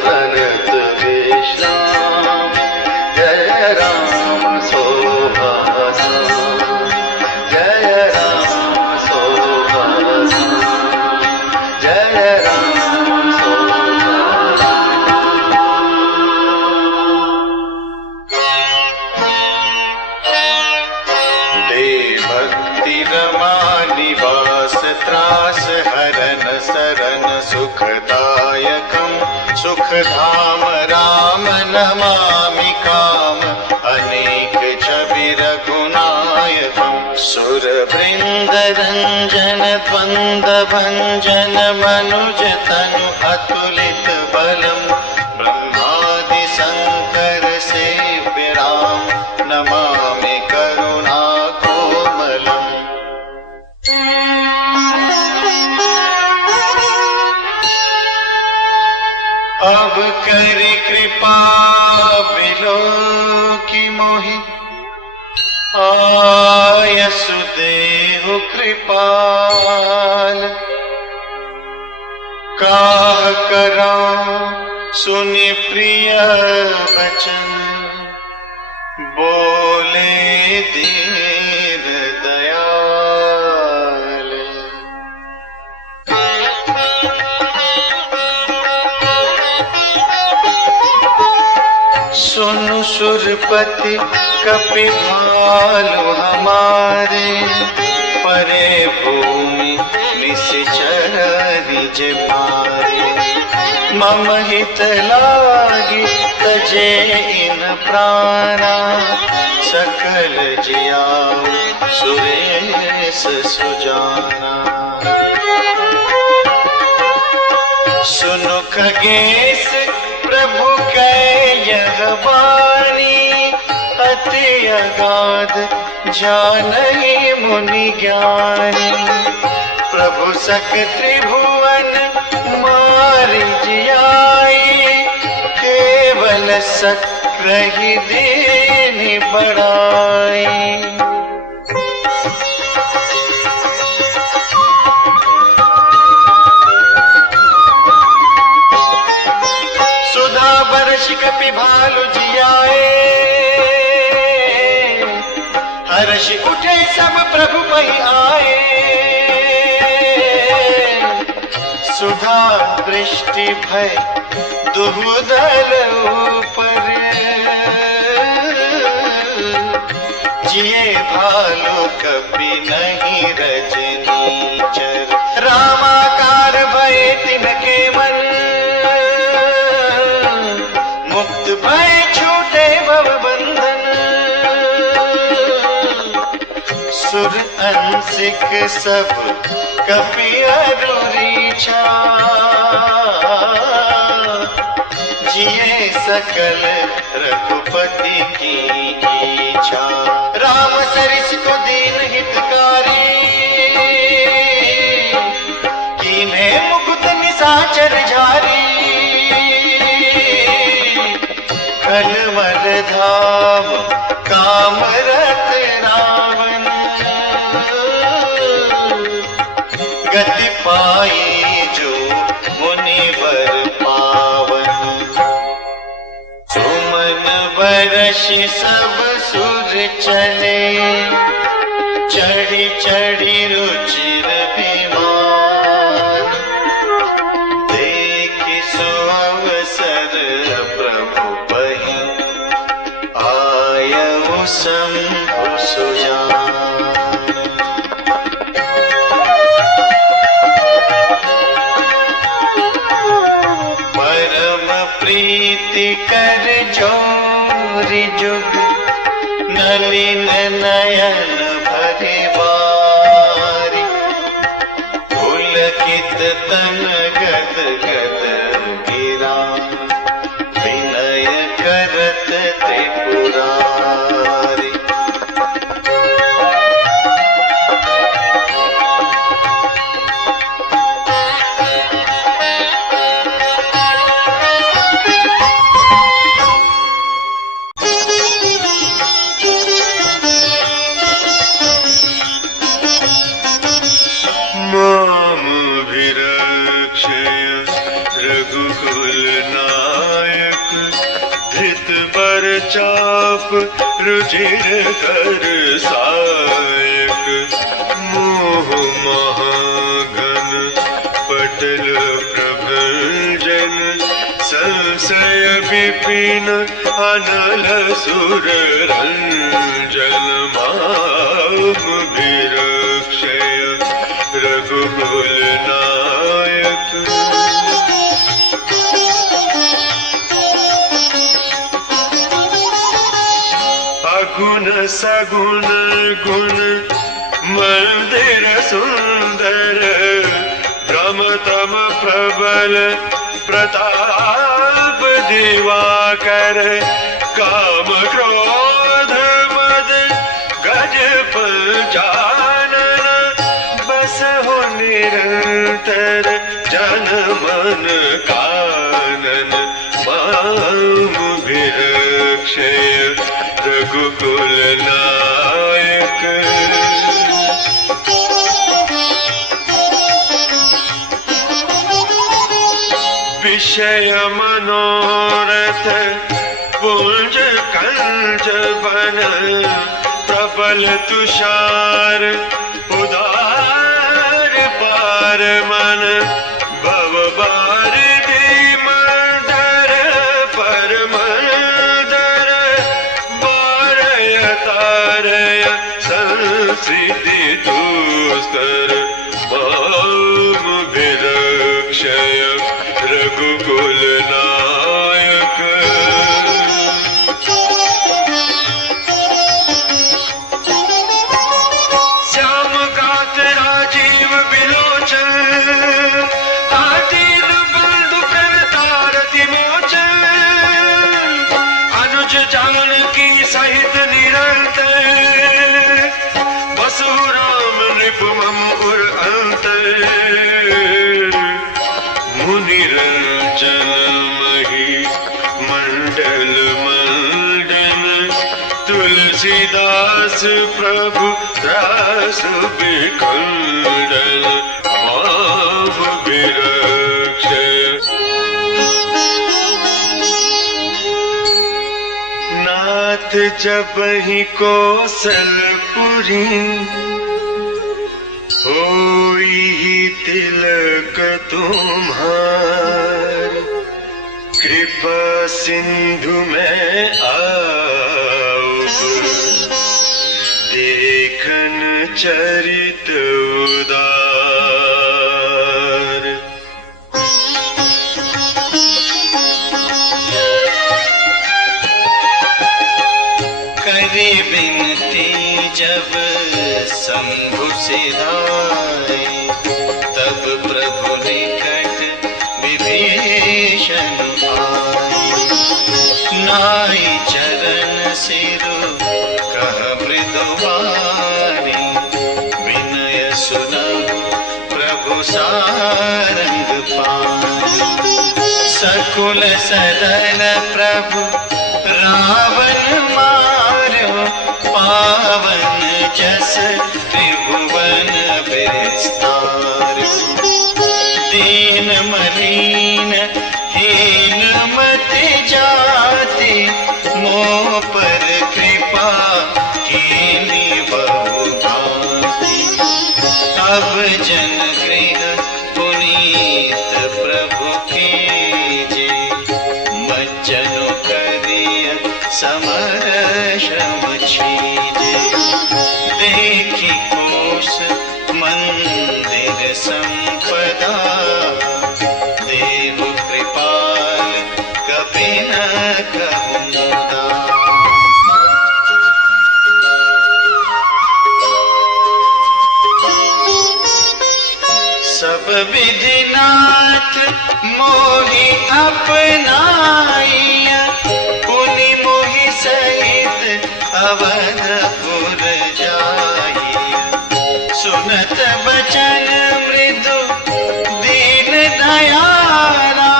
प्रणत विश्राम, जय राम शोभा धाम, जय राम शोभा धाम, जय राम शोभा धाम। दे भक्ति रमा निवास त्रास हरन शरण सुखदायकं, सुखधाम राम नमामि काम, अनेक छवि रघुनायकं। सुरवृन्द रंजन द्वंद्व भंजन मनुज तनु अतुलित बलम, ब्रह्मादि शंकर सेव्य राम, नमामि करुणा कोमलम्। अब कर कृपा बिलो की मोहि, आयसु देहु कृपाल। काह करां सुनि प्रिय वचन, बोले दीन दयाल। सुनु सुरपति कपि भालु हमारे, परे भूमि निश्चर निज भारे। मम हित लागी तजे इन प्राणा, सकल जियाउ सुरेश सुजाना। सुनु खगेश प्रभु कै यह वाणी, अति अगाध जानहि मुनि ज्ञानी। प्रभु सक त्रिभुवन मारि जियाई, केवल सक्रहि दीन बड़ाई। सुधा बरष कपि भालु जियाए, हर्ष उठे सब प्रभु पहि आए। सुधा दृष्टि भय दुहुदल ऊपर, जिये भालु कपि नहीं रजनीचर। रामाकार भय तिनके मन, मुक्त भय छूटे भव बंधन। सुर अंशिक सब कपि अरुरीछा, जिये सकल रघुपति की इच्छा। राम सरिस को दीन हितकारी, कीन्हे मुकुट निशाचर झारी। कलमल धाम काम रत रावण, गति पाई जो मुनिवर पावन। सुमन बरस सब सुर चले, चढ़ी चढ़ी रुचिर विमान। देखि सुअवसर प्रभु बहि, आयउ शंभु सुजान। परम प्रीति कर जोरि जुग, नलिन नयन भरि बारी। पुलकित तन गद गद गिरा, विनय करत त्रिपुरारी। रघुकुल नायक धृत बर चाप रुचिर कर सायक मोह महाघन पटल प्रभंजन संशय विपिन अनल सुर रंजन माम विरक्षय रघुकुल नायक अगुण सगुण गुण मंदिर सुंदर ब्रह्मतम प्रबल प्रताप दिवाकर काम क्रोध मद गज पंचानन बस हो निरंतर जन मन कानन माम विरक्षय रघुकुल नायक विषय मनोरथ पुंज कंज बन प्रबल तुषार उदार पार मन भव बारिधि मंदर पर मंदर बारय तारय संस्कृति दुस्तर माम विरक्षय रघुकुल नायक श्याम गात राजीव बिलोचन आदीन बंधु प्रणतारति मोचन अनुज जानकी सहित निरंतर बसु राम नृप मम उर अंतर मुनिरंजन मही मंडल मंडन तुलसीदास प्रभु रास बिखंडन माम विरक्षय नाथ जबहि कौशलपुरी होई ही तिलक तुम्हार कृपा सिंधु में आओ देखन चरित उदार करी बिनती जब शंभु सिधाए तब प्रभु निकट विभीषण आए नाई चरण सिरु कह मृदुवाणी विनय सुनहु प्रभु सारंग पानी सकुल सदन प्रभु रावण मारो पावन जस त्रिभुवन विस्तार दीन मलीन हीन मति जाति मोह पर कृपा कीनी बहु भांति अब जन गृह पुनीत प्रभु कीजे मज्जनु करिय समरशम छीजे देखी कोश मंदिर संपदा देव कृपाल कपि न कहूँदा सब विधिनाथ मोहि अपनाइया पुनि मोहि सहित अवधपुर जाइया सुनत बचन मृदु दीन दयाला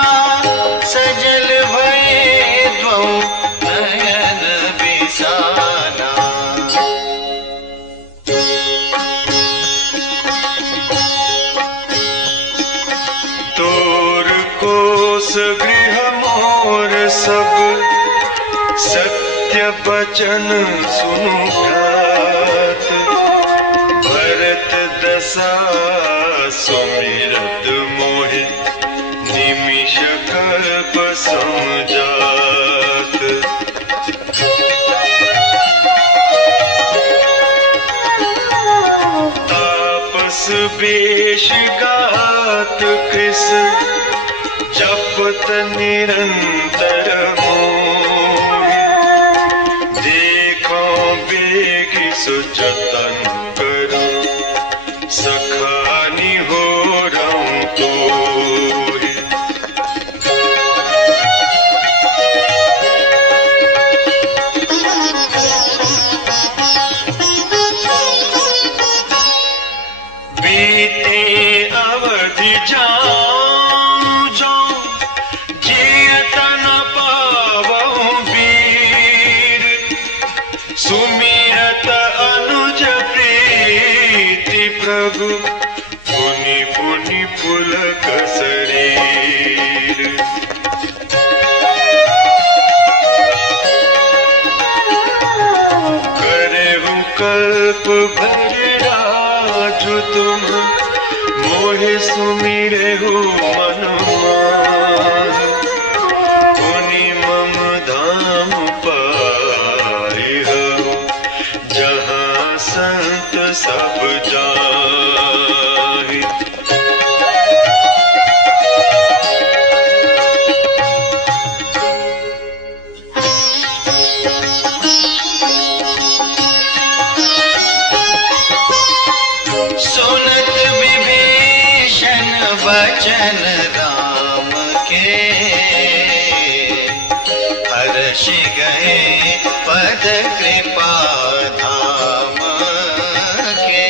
सजल भये द्वौ नयन विशाला तोर कोस गृह सब सत्य वचन सुनु ठात, भरत दशा सुमिरत मोहि, निमिष कल्प समझात। तापस बेश गात कृस, जपत निरंतर मोहि, देखो बेगी सुजतन करो, सखानी हो रऊं तोहि। बीते अवधि जाऊं जो, जियत न पावऊं वीर, सुमिरत अनुज प्रीति प्रभु, पुनि पुनि पुलक शरीर। करहु कल्प भर राजु तुम, मोहि सुमिरहु मन मान, पुनि मम धाम पाइहु, जहाँ संत सब जाहि। सुनत विभीषण वचन राम के, हर्ष गए पद कृपा धाम के।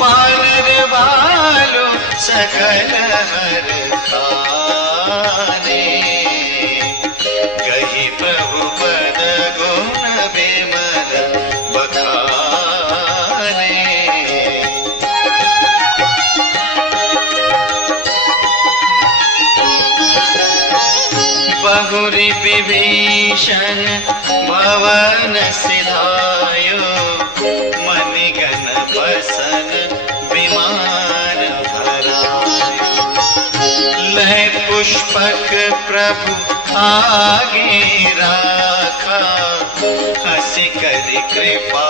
बानर बालो सकल हर खाने, कही प्रभु पद गुण विमल बखाने। बहुरी विभीषण भवन सिधायो, मणिगण बसन विमान भरायो। लय पुष्पक प्रभु आगे राखा, हंसी कर कृपा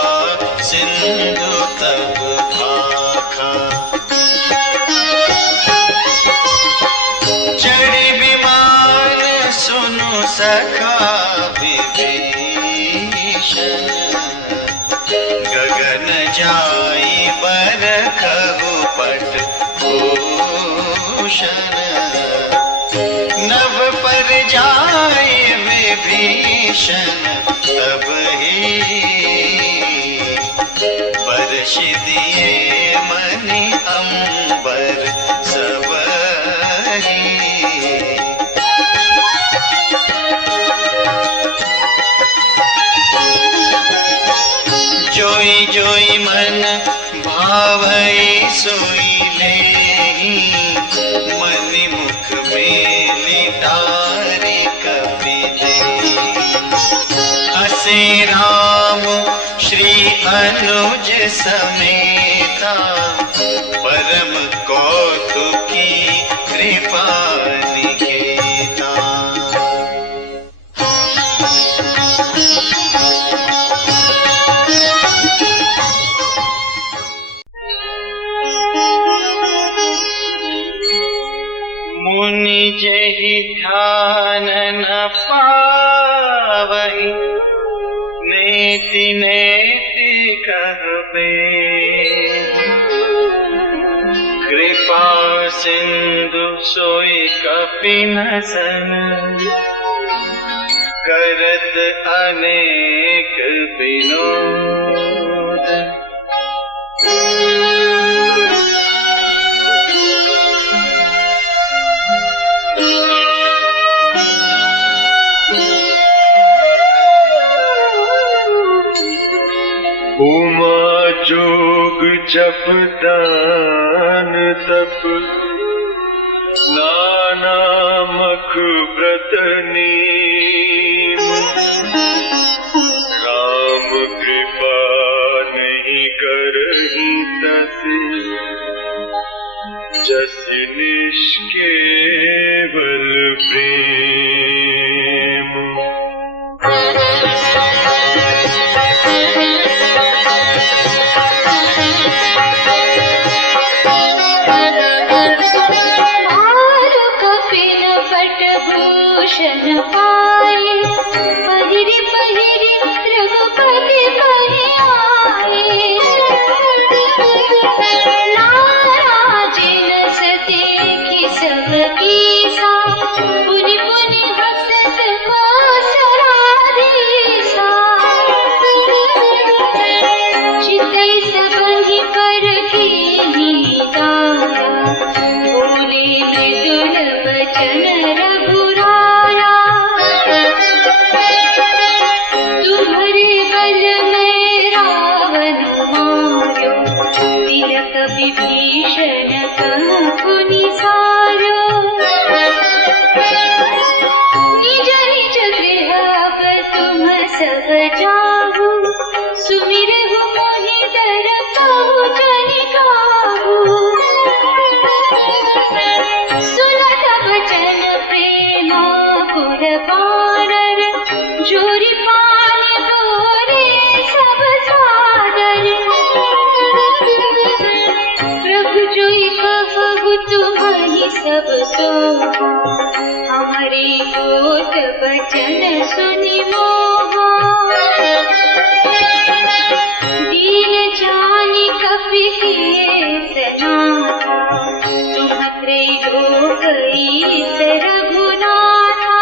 सिंधु तब भाखा। चढ़ी विमान सुनु सखा विभीषण, गगन जाई बरखहु पट भूषण। नभ पर जाए विभीषण तब ही, बरष दिए मणि अंबर सब ही। जोई जोई मन भावई सोई लेहि, मनि मुख मेलि तारि कपि देहि। हसे राम श्री अनुज समेता, परम कौतुकी कृपा निकेता। मुनि जेहि ध्यान न पावहि, नेति नेति कहबे। कृपा सिंधु सोई कपि नसन, करत अनेक विनोद। उमा जोग जप दान तप, नाना लाख व्रत नीम, राम कृपा नहीं करही तसे, जस निष्केवल प्रेम। भूषण पाए, पहिरी पहिरी रघुपति बनि आए। नाराजिन सते देखि सब कीसा, पुनि पुनि हसत कोसराधीसा। चितै सबहि परखीनि दाया, बोले मृदुल वचन रघुराया। तुम्हारे बल में रावण मार्यो, तिलक विभीषण कहु निसार्यो। निज निज गृह अब तुम सब जाहु, सुमिरहु मोहि डरतहु जनि काहू। सुनत बचन प्रेमा पुर बारर, जोरि पानि बोरे सब सादर। प्रभु जोई कहु तुम्हारी सब सोहा, हमारे गोत बचन सुनि मोहा। दीन जानि कपि के सनाथा, तुम त्रैलोक ईश रघुनाथा।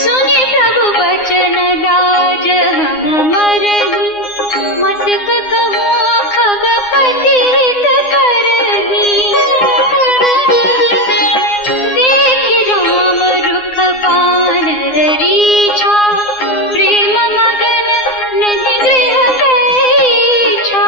सुनि प्रभु बचन लाज हम मरहि, मसक कहु खगपति हित करहि। देखि राम रुख बानर रीछा, प्रेम मगन नहीं गृह पैछा।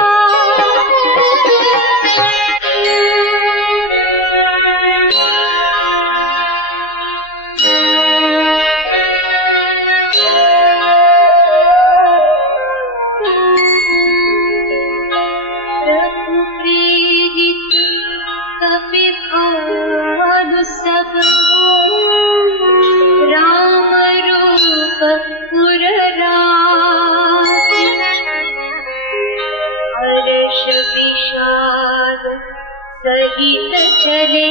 प्रभु प्रेरित कपि भानु सब, राम रूप पुर राति। हर्ष विषाद सहित चले,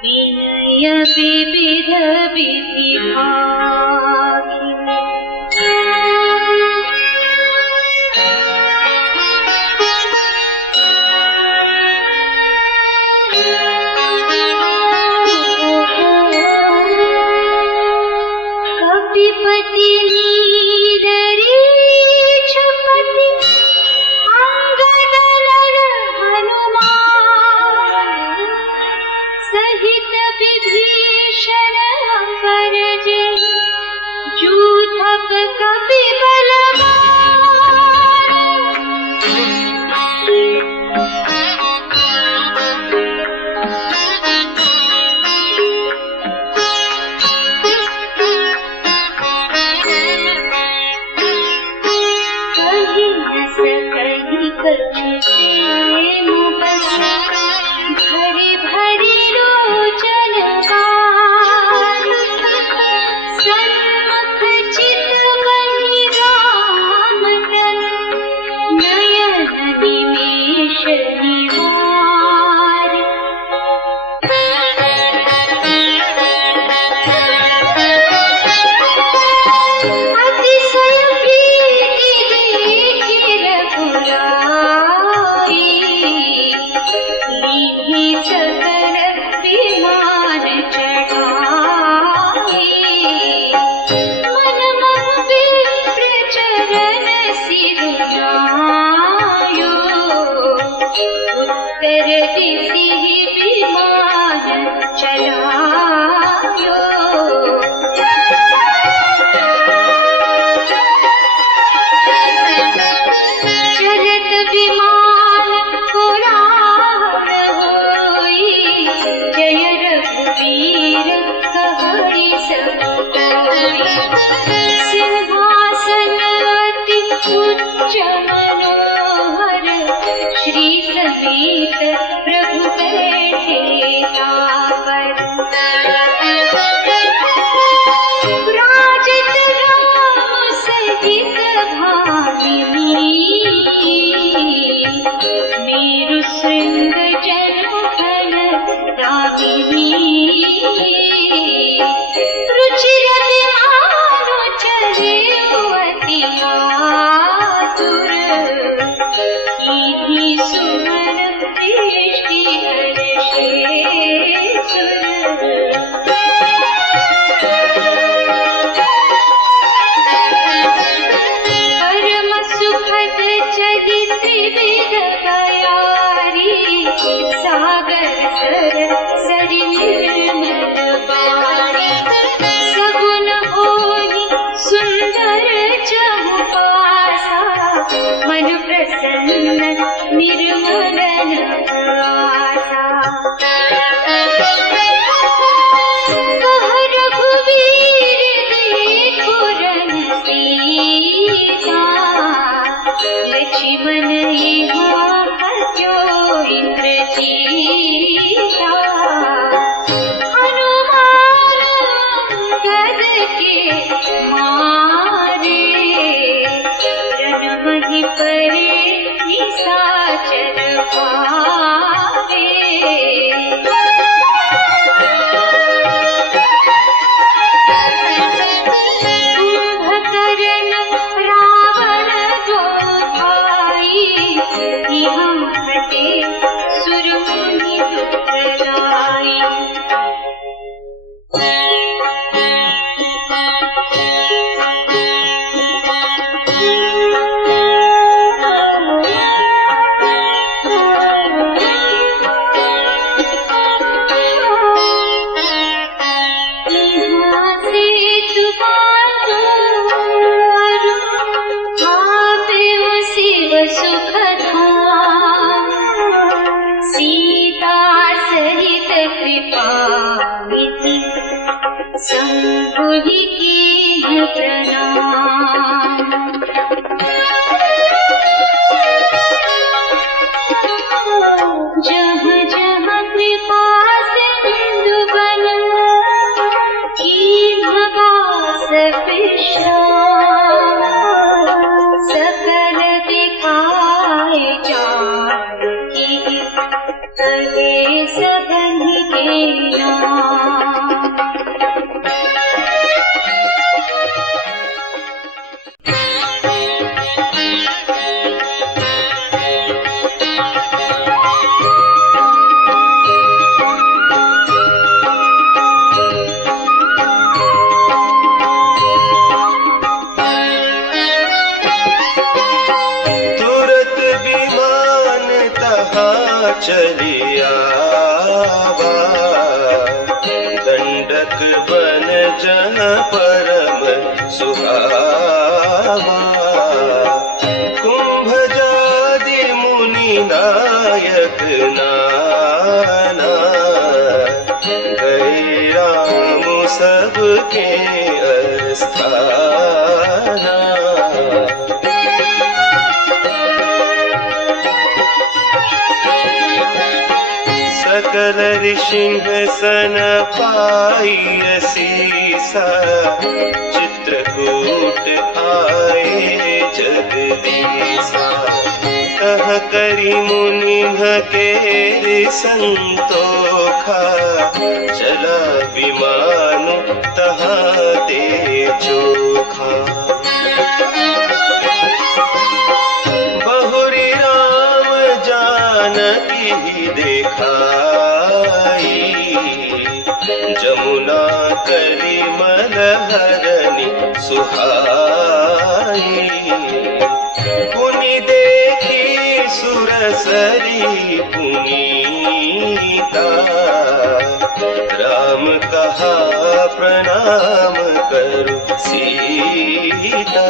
विनय विविध विधि भाखि। कपिपति नीदरीक्षपति, अंगद नर हनुमान। सहित विभीषण अमरजे, जूथप कपि भरी भरी लोचन गान। सन्मुख चितवहि राम उही की प्रणाम। जहाँ जहाँ कृपा सिंधु बन की भगास विश्राम, सकल दिखाए जानकी कहे सघन के नाम। चलिया दंडक बन जहाँ परम सुहावा, कुंभजादि मुनि नायक नाना, गए राम सबके अस्थाना। सकल ऋषिंहसन पाई सीसा, चित्रकूट आए जगदीसा। कह करी मुनिह के संतोखा, चला विमान तहाँ ते चोखा। बहुरी राम जानकी देखाई, जमुना कलिमल हरनि सुहाई। पुनि देखी सुरसरी पुनीता, राम कहा प्रणाम करो सीता।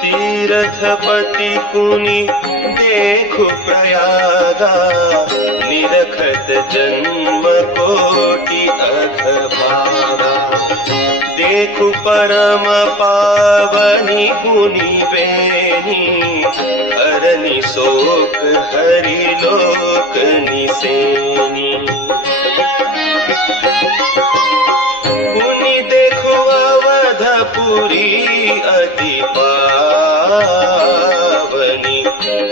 तीर्थपति पुनि देखु प्रयागा, निरखत जन्म कोटि अघभागा। देखु परम पावनि पुनि बेनी, हरनि शोक हरि लोक निसेनी। पुनि देखु अवधपुरी अति पावनी,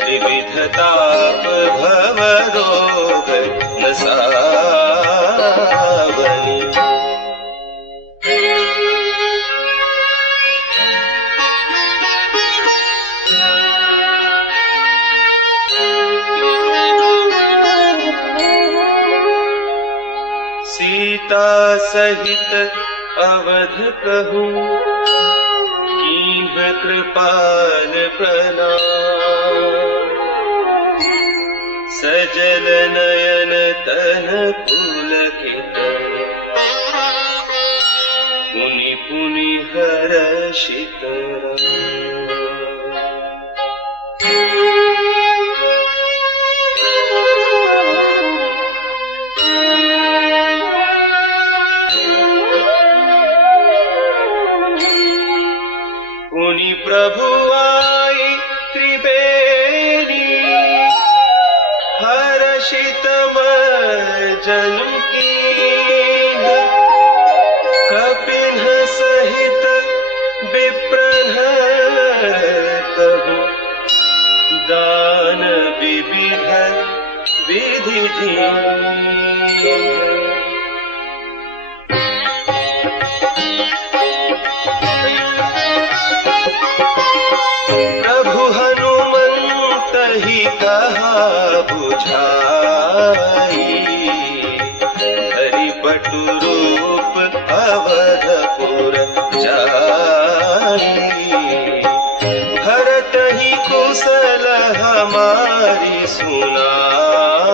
विविध ताप भव रोग नसावनी। सीता सहित अवध कहूँ, कीन्ह कृपाल प्रणाम। सजल नयन तन पुलकित, पुनि पुनि हर्षित राम। पुनि प्रभु आई त्रिवेणी, हर्षित मर्जन कीन्ह। कपिल सहित विप्रह कहु, दान विविध विधि दीन। प्रभु हनुमंत ही कहा बुझाई, हरि बटु रूप अवधपुर जाई। भरत ही कुशल हमारी सुनाए,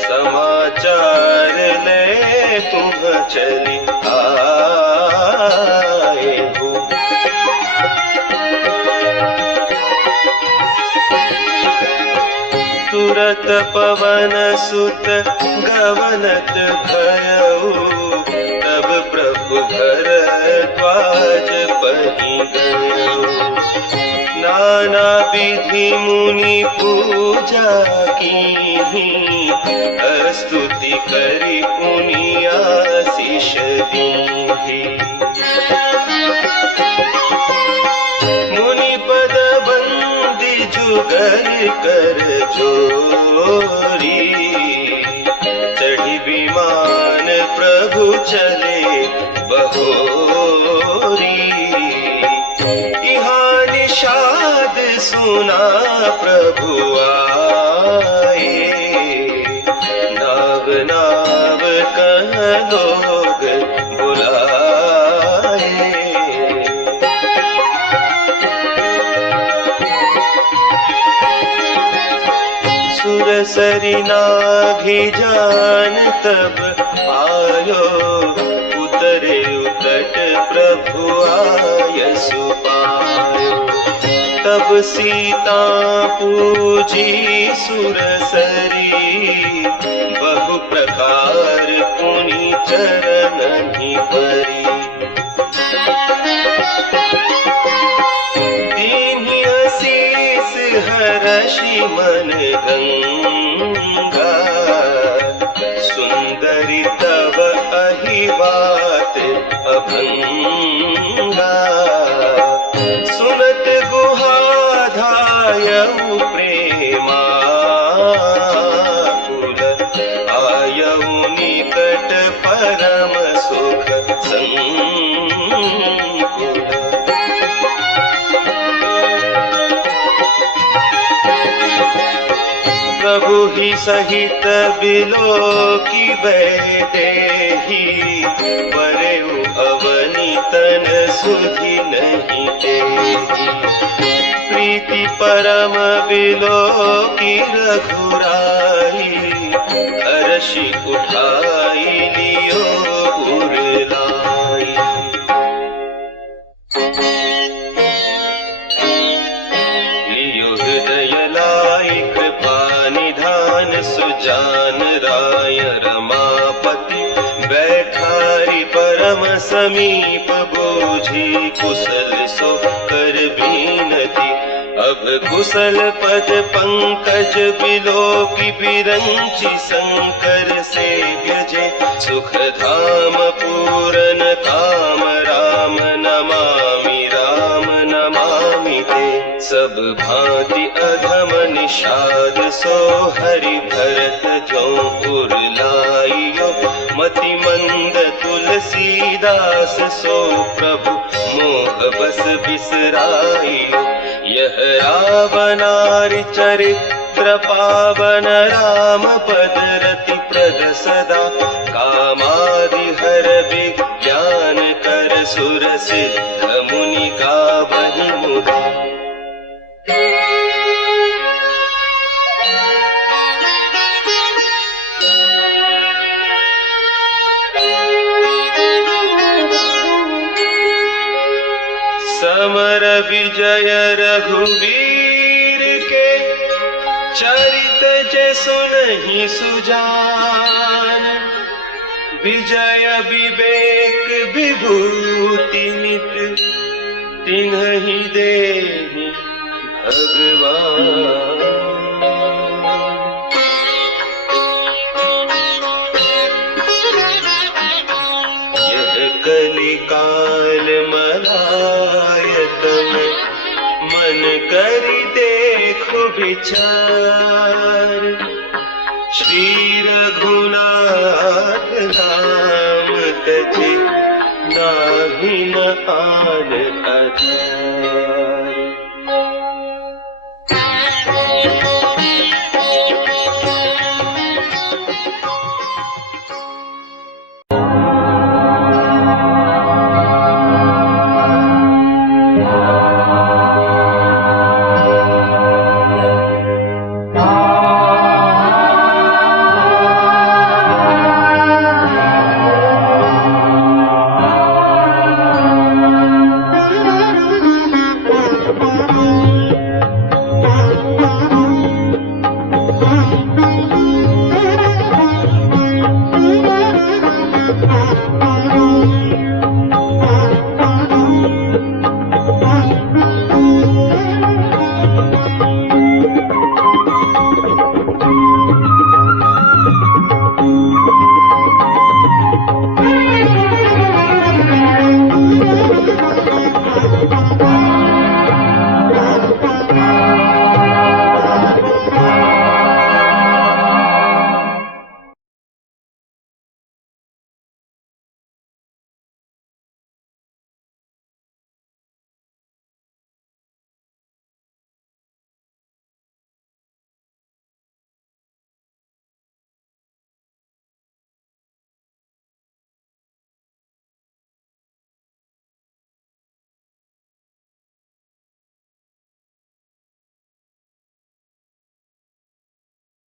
समाचार ले तुम चली आए हो। तपवन सुत गवनत भयउ, तब प्रभु भरद्वाज पहि गयउ। नाना विधि मुनि पूजा कीन्ही, स्तुति करि पुनि आशीष दीन्ही। मुनि पद बंदी जुगल कर जोरी, चढ़ी विमान प्रभु चले बहोरी। यहाँ निषाद सुना प्रभु आए, नाव नाव कह लोग बुलाए। सुरसरी नाभि जान तब आयो, उतरे उतट प्रभु आयसु पायो। तब सीता पूजी सुरसरी, बहु प्रकार पुनि चरणहि परी। दीन्हि असीस हरषि मन गंगा, सुंदरी तब अहि बात अभंगा। सुनत गुहा धायउ प्रेमा कुल, आयउ निकट परम सुख संकुल। प्रभु ही सहित बिलोकी बैदेही, बरेउ अवनी तन सुधि नहीं तेही। प्रीति परम बिलोकी रघुराई, हर्षि उठाई लियो उरलाई। लियो हृदय लाई कृपा निधान, सुजान राय रमापति बैठारी परम समीप। बूझी कुशल सो कर बीनती, अब कुशल पद पंकज बिलोकी। बिरंची शंकर से गजे, सुख धाम पूरन काम। राम नमामि राम नमामि ते, सब भांति अधम निषाद सो हरि भरत जो उरलाइयो। मति मंद तुलसीदास सो प्रभु मोह बस बिसराइयो। यह रावणारि चरित्र पावन, राम पद रति प्रद सदा। कामादि हर विज्ञान कर, सुर सिद्ध मुनि का बहि मुदा। समर विजय रघुवीर के, चरित जसु नहीं सुजान। विजय विवेक विभूति नित, तिन्हि देहि भगवान। यह कलिकाल मलायतन, मन करि देखु विचार। श्री रघुनाथ नाम तजि, नाहि न आन अधार।